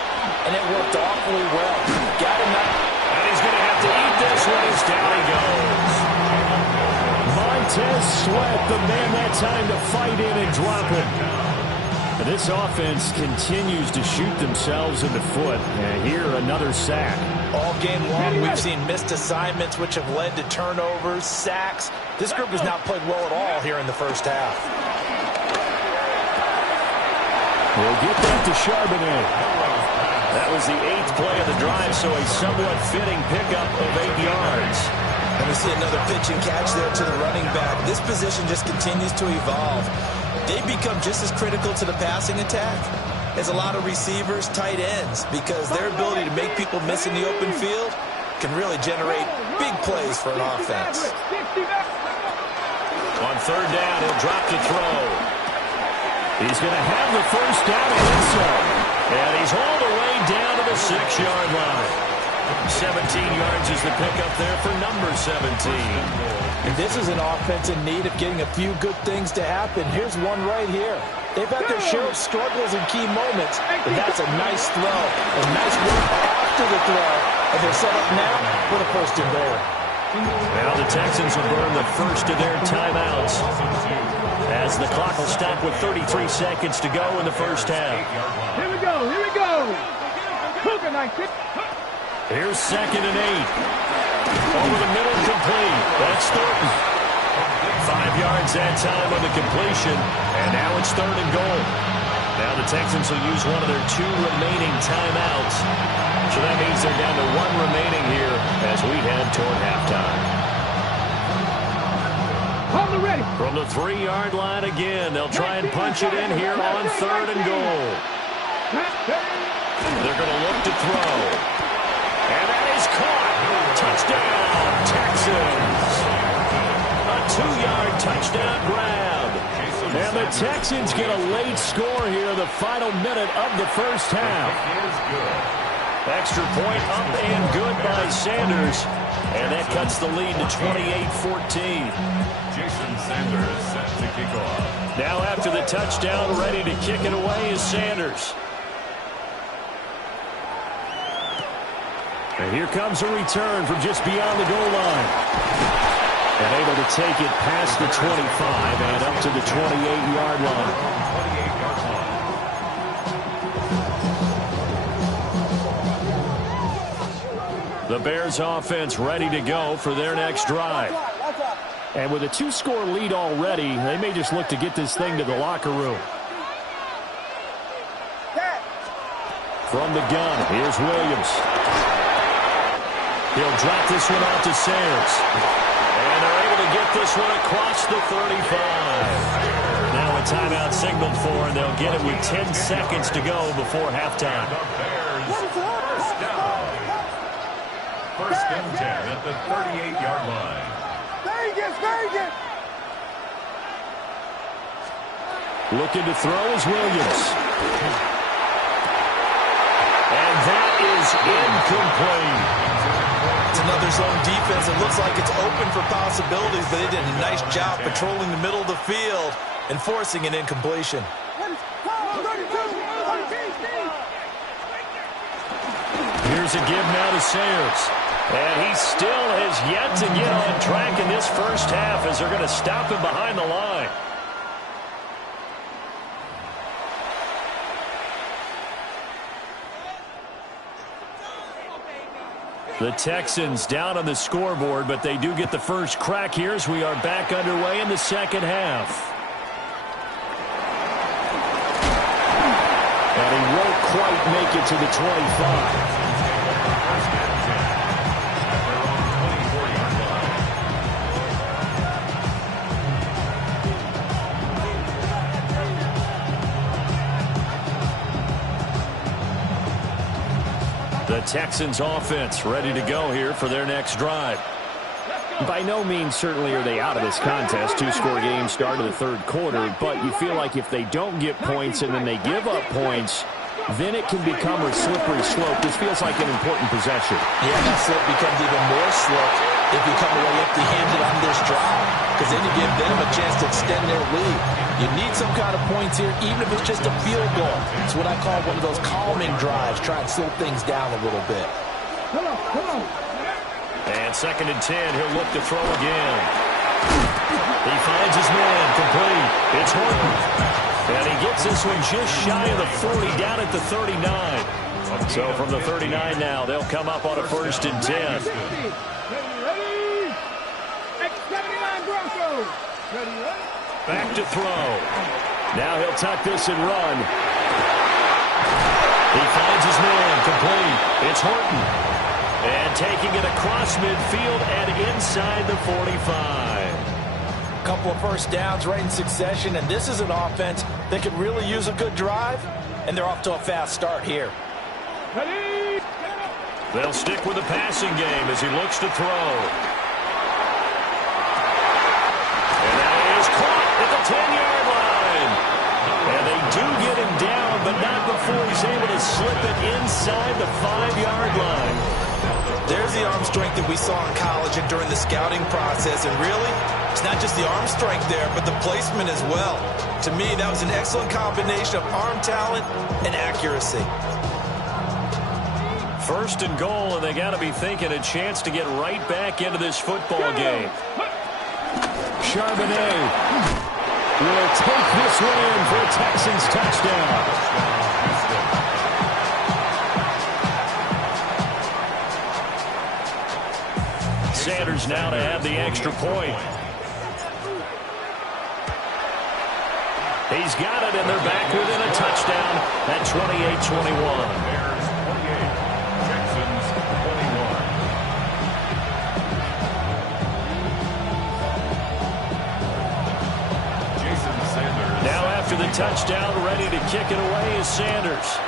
and it worked awfully well. Got him up. And he's going to have to eat this one as down he goes. Montez Sweat, the man that time to fight in and drop it. And this offense continues to shoot themselves in the foot. And here, another sack. All game long, we've seen missed assignments, which have led to turnovers, sacks. This group has not played well at all here in the first half. We'll get that to Charbonnet. That was the 8th play of the drive, so a somewhat fitting pickup of 8 yards. And we see another pitch and catch there to the running back. This position just continues to evolve. They become just as critical to the passing attack as a lot of receivers, tight ends, because their ability to make people miss in the open field can really generate big plays for an offense. On 3rd down, he'll drop to throw. He's going to have the first down and then some. And he's all the way down to the 6-yard line. 17 yards is the pickup there for number 17. And this is an offense in need of getting a few good things to happen. Here's one right here. They've had their share of struggles in key moments, but that's a nice throw. A nice work after the throw. And they're set up now for the 1st and goal. Now the Texans will burn the first of their timeouts as the clock will stop with 33 seconds to go in the first half. Here we go, here we go. Cougar night. Here's 2nd and 8. Over the middle, complete. That's Thornton. 5 yards that time on the completion, and now it's 3rd and goal. Now the Texans will use one of their 2 remaining timeouts. So that means they're down to 1 remaining here as we head toward halftime. Ready. From the 3-yard line again, they'll try and punch it in here on 3rd and goal. They're going to look to throw. And that is caught. Touchdown, Texans. A 2-yard touchdown grab. And the Texans get a late score here, the final minute of the first half. Extra point up and good by Sanders. And that cuts the lead to 28-14. Jason Sanders set to kick off. Now after the touchdown, ready to kick it away is Sanders. And here comes a return from just beyond the goal line. And able to take it past the 25 and up to the 28-yard line. The Bears offense ready to go for their next drive. And with a 2-score lead already, they may just look to get this thing to the locker room. From the gun, here's Williams. He'll drop this one out to Sayers. And they're able to get this one across the 35. Now a timeout signaled for, and they'll get it with 10 seconds to go before halftime. First and 10 at the 38-yard line. Vegas. Looking to throw is Williams. And that is incomplete. It's another zone defense. It looks like it's open for possibilities, but they did a nice job patrolling the middle of the field and forcing an incompletion. Here's a give now to Sayers. And he still has yet to get on track in this first half as they're going to stop him behind the line. The Texans down on the scoreboard, but they do get the first crack here as we are back underway in the second half. And he won't quite make it to the 25. The Texans offense ready to go here for their next drive. By no means certainly are they out of this contest. 2-score game start of the 3rd quarter, but you feel like if they don't get points and then they give up points, then it can become a slippery slope. This feels like an important possession. Yeah, that slope becomes even more slope if you come away empty-handed on this drive, because then you give them a chance to extend their lead. You need some kind of points here, even if it's just a field goal. It's what I call one of those calming drives, try and slow things down a little bit. Come on. And 2nd and 10, he'll look to throw again. He finds his man, complete. It's Horton. And he gets this one just shy of the 40, down at the 39. So from the 39 now, they'll come up on a 1st and 10. Ready. X79 Broncos. Ready. Back to throw. Now he'll tuck this and run. He finds his man, complete. It's Horton. And taking it across midfield and inside the 45. A couple of first downs right in succession, and this is an offense that could really use a good drive, and they're off to a fast start here. They'll stick with the passing game as he looks to throw. And that is caught at the 10-yard line. And they do get him down, but not before he's able to slip it inside the 5-yard line. There's the arm strength that we saw in college and during the scouting process. And really, it's not just the arm strength there, but the placement as well. To me, that was an excellent combination of arm talent and accuracy. First and goal, and they got to be thinking a chance to get right back into this football game. Charbonnet will take this one in for a Texans touchdown. Sanders now to add the extra point. He's got it, and they're back within a touchdown at 28-21. Bears 28, Texans 21. Jason Sanders. Now after the touchdown, ready to kick it away is Sanders.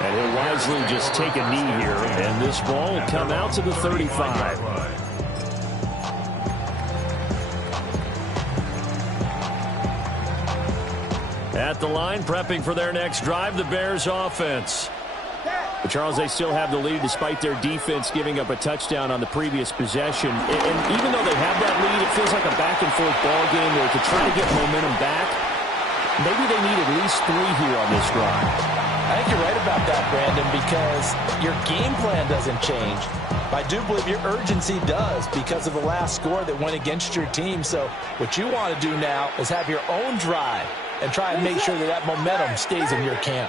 And he'll wisely just take a knee here, and this ball will come out to the 35. At the line, prepping for their next drive, the Bears offense. But Charles, they still have the lead despite their defense giving up a touchdown on the previous possession. And even though they have that lead, it feels like a back-and-forth ball game where to try to get momentum back, maybe they need at least 3 here on this drive. I think you're right about that, Brandon, because your game plan doesn't change. But I do believe your urgency does because of the last score that went against your team. So what you want to do now is have your own drive and try and make sure that that momentum stays in your camp.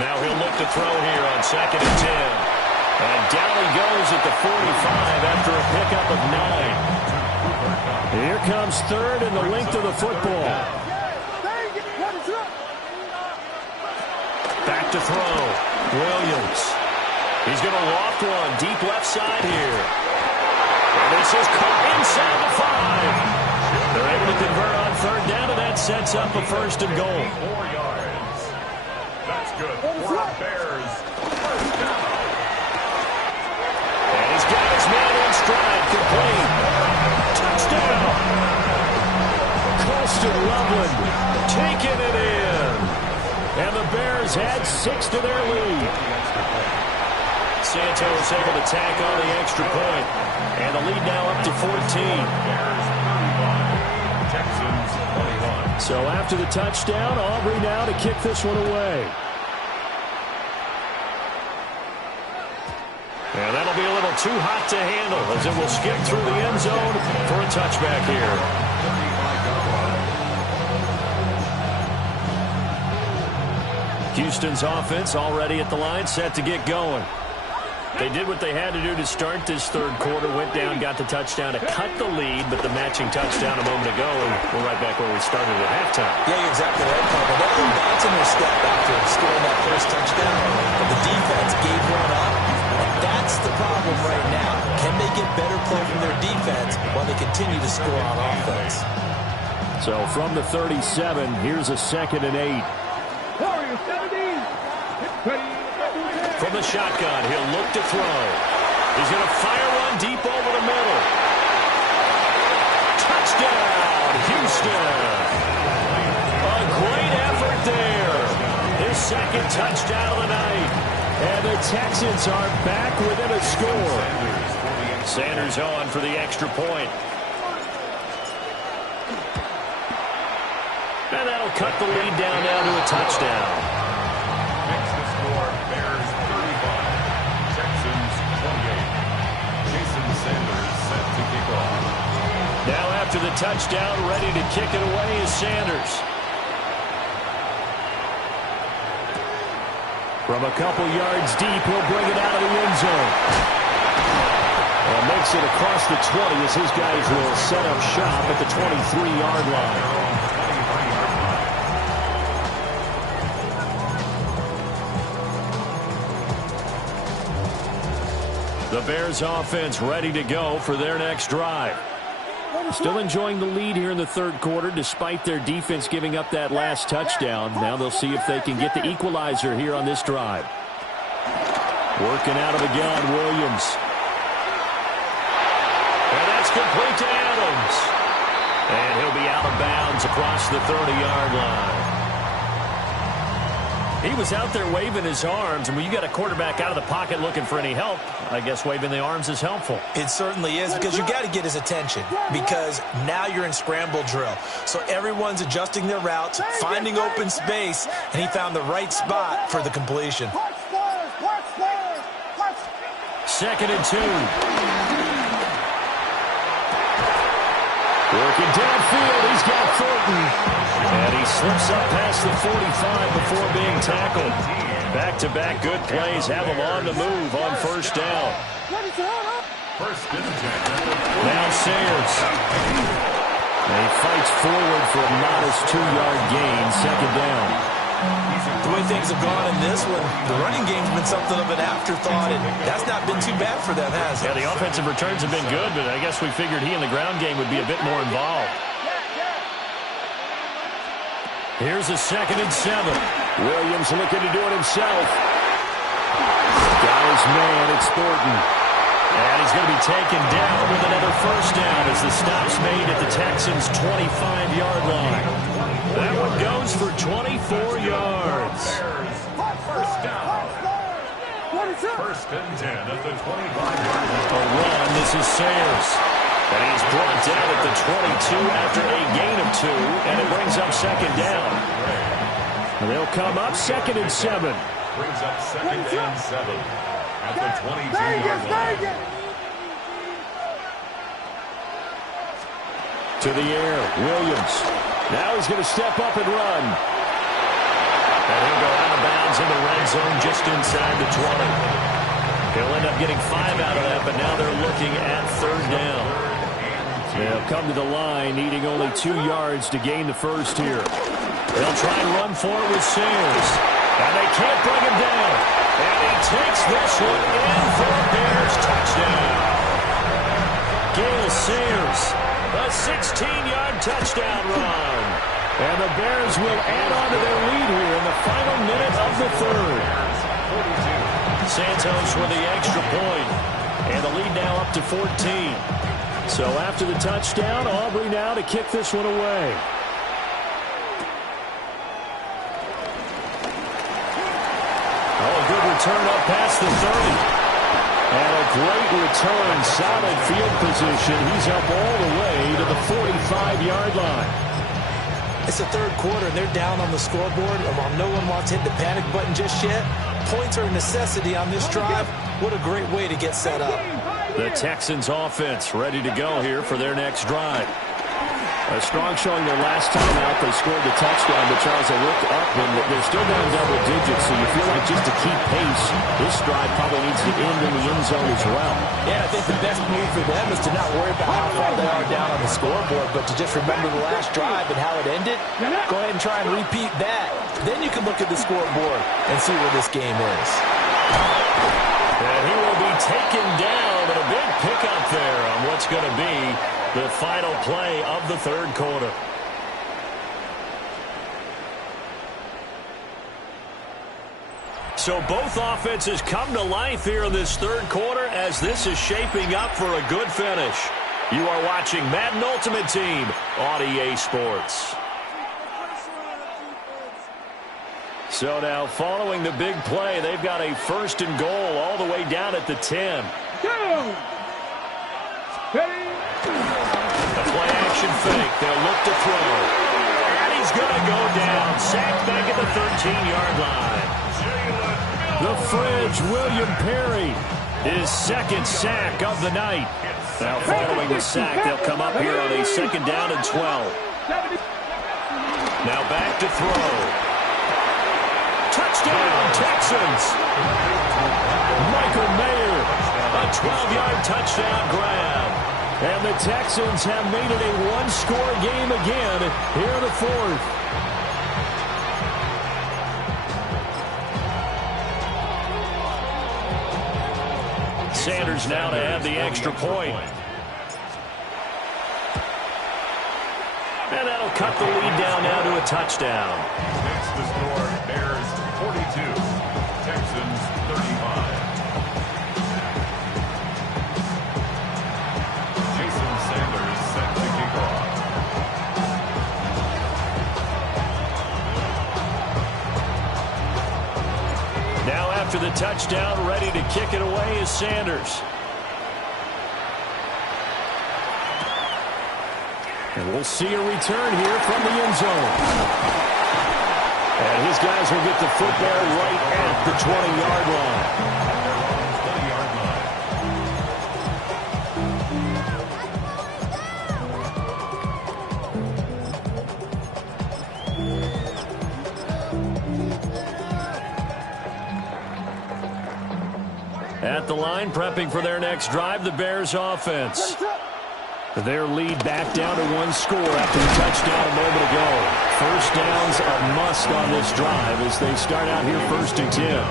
Now he'll look to throw here on 2nd and 10. And down he goes at the 45 after a pickup of 9. Here comes 3rd and the length of the football. Back to throw. Williams. He's going to loft one deep left side here. And this is caught inside the 5. They're able to convert on 3rd down, and that sets up a 1st and goal. 4 yards. That's good for the Bears. First down. And he's got his man in stride. Complete. Touchdown. Colston Loveland taking it in. And the Bears add 6 to their lead. Santos able to tack on the extra point. And the lead now up to 14. Bears 35, Texans 21. So after the touchdown, Aubrey now to kick this one away. And that'll be a little too hot to handle as it will skip through the end zone for a touchback here. Houston's offense already at the line, set to get going. They did what they had to do to start this 3rd quarter, went down, got the touchdown to cut the lead, but the matching touchdown a moment ago, and we're right back where we started at halftime. Yeah, you're exactly right, Papa. That little bounce in their step after scoring that first touchdown, but the defense gave one up, and that's the problem right now. Can they get better play from their defense while they continue to score on offense? So from the 37, here's a 2nd and 8. From the shotgun, he'll look to throw. He's going to fire one deep over the middle. Touchdown, Houston. A great effort there. His 2nd touchdown of the night. And the Texans are back within a score. Sanders on for the extra point. And that'll cut the lead down to a touchdown. Makes the score Bears 35, Texans 28. Jason Sanders set to kick off. Now after the touchdown, ready to kick it away is Sanders. From a couple yards deep, he'll bring it out of the end zone. And takes it across the 20 as his guys will set up shop at the 23-yard line. The Bears offense ready to go for their next drive. Still enjoying the lead here in the third quarter despite their defense giving up that last touchdown. Now they'll see if they can get the equalizer here on this drive. Working out of the gun, Williams. And that's complete to Adams. And he'll be out of bounds across the 30-yard line. He was out there waving his arms, and when you got a quarterback out of the pocket looking for any help, I guess waving the arms is helpful. It certainly is, because you got to get his attention, because now you're in scramble drill. So everyone's adjusting their routes, finding open space, and he found the right spot for the completion. 2nd and 2. Working downfield, he's got Thornton. And he slips up past the 45 before being tackled. Back-to-back good plays have him on the move on first down. Now Sayers. And he fights forward for a modest 2-yard gain, 2nd down. The way things have gone in this one, the running game's been something of an afterthought, and that's not been too bad for them, has it? Yeah, the offensive returns have been good, but I guess we figured he in the ground game would be a bit more involved. Here's a 2nd and 7. Williams looking to do it himself. Got his man, it's Thornton. And he's going to be taken down with another first down as the stop's made at the Texans' 25-yard line. That one goes for 24 yards. First down. 1st and 10 at the 25-yard line. A run, this is Sayers. And he's brought down at the 22 after a gain of 2, and it brings up 2nd down. And they'll come up 2nd and 7. Brings up 2nd and 7 at the 22-yard line. To the air, Williams. Now he's going to step up and run. And he'll go out of bounds in the red zone just inside the 20. He'll end up getting 5 out of that, but now they're looking at 3rd down. They'll come to the line, needing only 2 yards to gain the first here. They'll try and run for it with Sayers. And they can't bring him down. And he takes this one in for a Bears touchdown. Gale Sayers, a 16-yard touchdown run. And the Bears will add on to their lead here in the final minute of the third. Santos with the extra point. And the lead now up to 14. So after the touchdown, Aubrey now to kick this one away. Oh, a good return up past the 30. And a great return, solid field position. He's up all the way to the 45-yard line. It's the third quarter, and they're down on the scoreboard. And while no one wants to hit the panic button just yet, points are a necessity on this drive. What a great way to get set up. The Texans offense ready to go here for their next drive. A strong showing their last time out. They scored the touchdown, but Charles, they looked up and they're still down double digits, so you feel like just to keep pace, this drive probably needs to end in the end zone as well. Yeah, I think the best move for them is to not worry about how far they are down on the scoreboard, but to just remember the last drive and how it ended. Go ahead and try and repeat that. Then you can look at the scoreboard and see where this game is. And he will be taken down, and a big pickup there on what's going to be the final play of the third quarter. So both offenses come to life here in this third quarter as this is shaping up for a good finish. You are watching Madden Ultimate Team on EA Sports. So now following the big play, they've got a 1st and goal all the way down at the 10. Go! Ready? The play action fake. They'll look to throw. And he's going to go down. Sacked back at the 13-yard line. The Fridge, William Perry, his 2nd sack of the night. Now following the sack, they'll come up here on a 2nd down and 12. Now back to throw. Touchdown, Texans. Michael Mayer, a 12-yard touchdown grab. And the Texans have made it a one-score game again here in the fourth. Sanders now to have the extra point. And that'll cut the lead down now to a touchdown. Makes the score Bears 42, Texans 35. Jason Sanders set to kick off. Now after the touchdown, ready to kick it away is Sanders. And we'll see a return here from the end zone. And his guys will get the football right at the 20-yard line. At the line, prepping for their next drive, the Bears offense. Their lead back down to one score after the touchdown a moment ago. First down's a must on this drive as they start out here 1st and 10.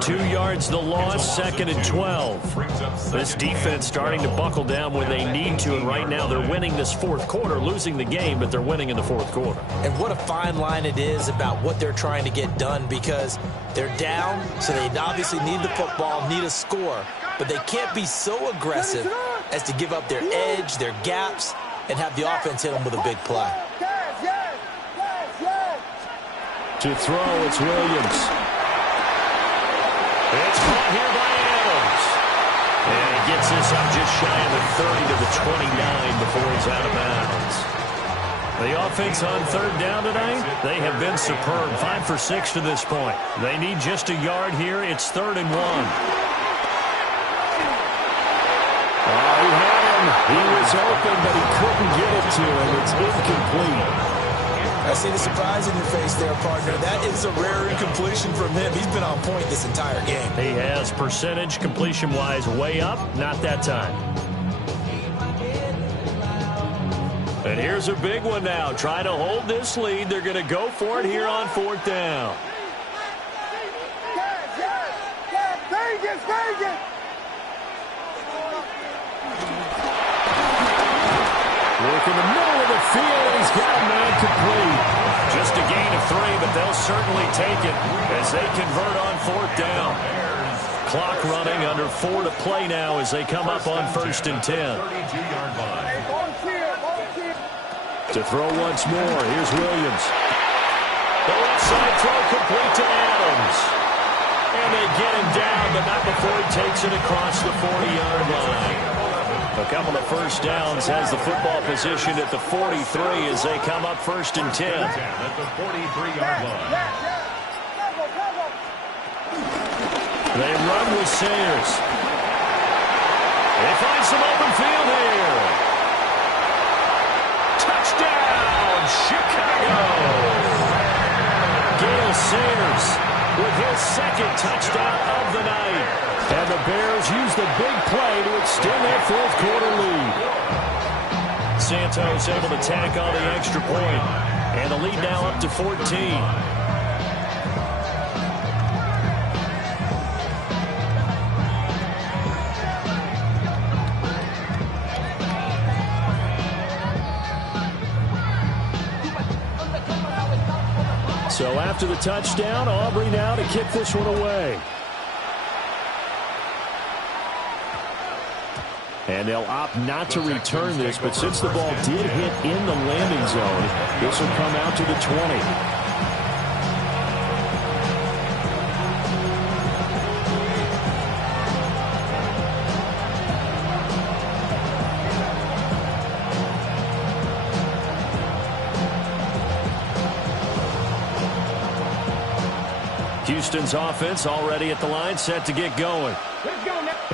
2 yards the loss, 2nd and 12. This defense starting to buckle down when they need to, and right now they're winning this fourth quarter, losing the game, but they're winning in the fourth quarter. And what a fine line it is about what they're trying to get done, because they're down, so they obviously need the football, need a score, but they can't be so aggressive as to give up their edge, their gaps, and have the offense hit them with a big play. To throw, it's Williams. It's caught here by Adams. And he gets this up just shy of the 30 to the 29 before he's out of bounds. The offense on 3rd down tonight, they have been superb. 5 for 6 to this point. They need just a yard here. It's 3rd and 1. He had him. He was open, but he couldn't get it to him. It's incomplete. I see the surprise in your face there, partner. That is a rare incompletion from him. He's been on point this entire game. He has percentage completion-wise way up. Not that time. And here's a big one now. Trying to hold this lead. They're going to go for it here on 4th down. Look in the middle of the field. He's got a man complete. Just a gain of 3, but they'll certainly take it as they convert on 4th down. Clock running, under 4 to play now as they come up on 1st and 10. To throw once more, here's Williams. The left side throw complete to Adams. And they get him down, but not before he takes it across the 40-yard line. A couple of first downs, has the football position at the 43 as they come up 1st and 10. At the 43-yard line. They run with Sayers. They find some open field here. Touchdown, Chicago! Gale Sayers with his 2nd touchdown of the night. And the Bears use the big play to extend their 4th quarter lead. Santos able to tack on the extra point. And the lead now up to 14. So after the touchdown, Aubrey now to kick this one away. And they'll opt not to return this, but since the ball did hit in the landing zone, this will come out to the 20. Houston's offense already at the line, set to get going.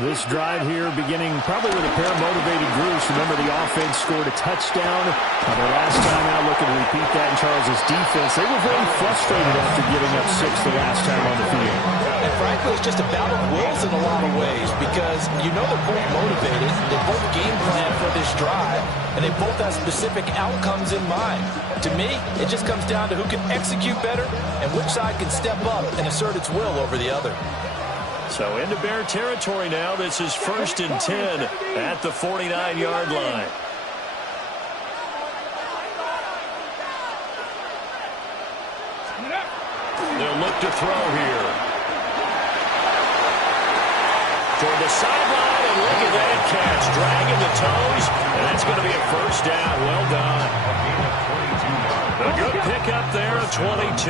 This drive here beginning probably with a pair of motivated groups. Remember, the offense scored a touchdown. Their last time out, looking to repeat that in Charles' defense. They were very frustrated after giving up 6 the last time on the field. And frankly, it's just a battle of wills in a lot of ways because you know they're both motivated. They both game plan for this drive, and they both have specific outcomes in mind. To me, it just comes down to who can execute better and which side can step up and assert its will over the other. So into Bear territory now. This is 1st and 10 at the 49-yard line. They'll look to throw here. Toward the sideline, and look at that catch. Dragging the toes, and that's going to be a 1st down. Well done. A good pickup there of 22.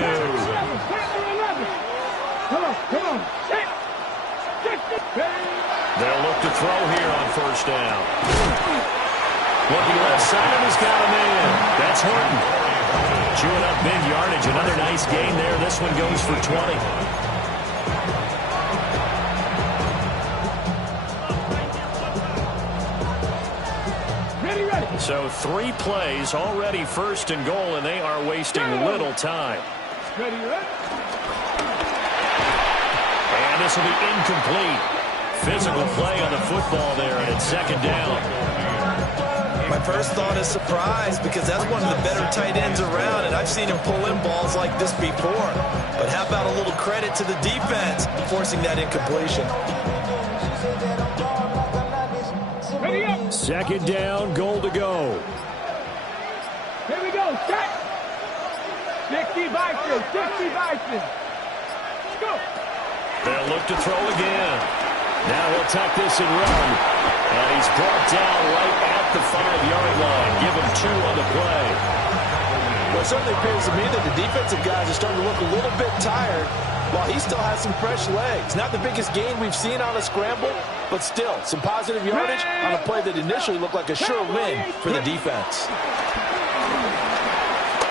Come on. They'll look to throw here on 1st down. Looking left side, and he's got a man. That's Horton. Chewing up big yardage. Another nice gain there. This one goes for 20. Ready. So 3 plays, already 1st and goal, and they are wasting little time. Ready. And this will be incomplete. Physical play on the football there, and it's 2nd down. My first thought is surprise because that's one of the better tight ends around, and I've seen him pull in balls like this before. But how about a little credit to the defense forcing that incompletion? Ready up. 2nd down, goal to go. Here we go. Set. 60 Bison. 60 Bison. Go. They'll look to throw again. Now he'll tuck this and run. And he's brought down right at the 5-yard line. Give him 2 on the play. Well, it certainly appears to me that the defensive guys are starting to look a little bit tired while he still has some fresh legs. Not the biggest gain we've seen on a scramble, but still some positive yardage on a play that initially looked like a sure win for the defense.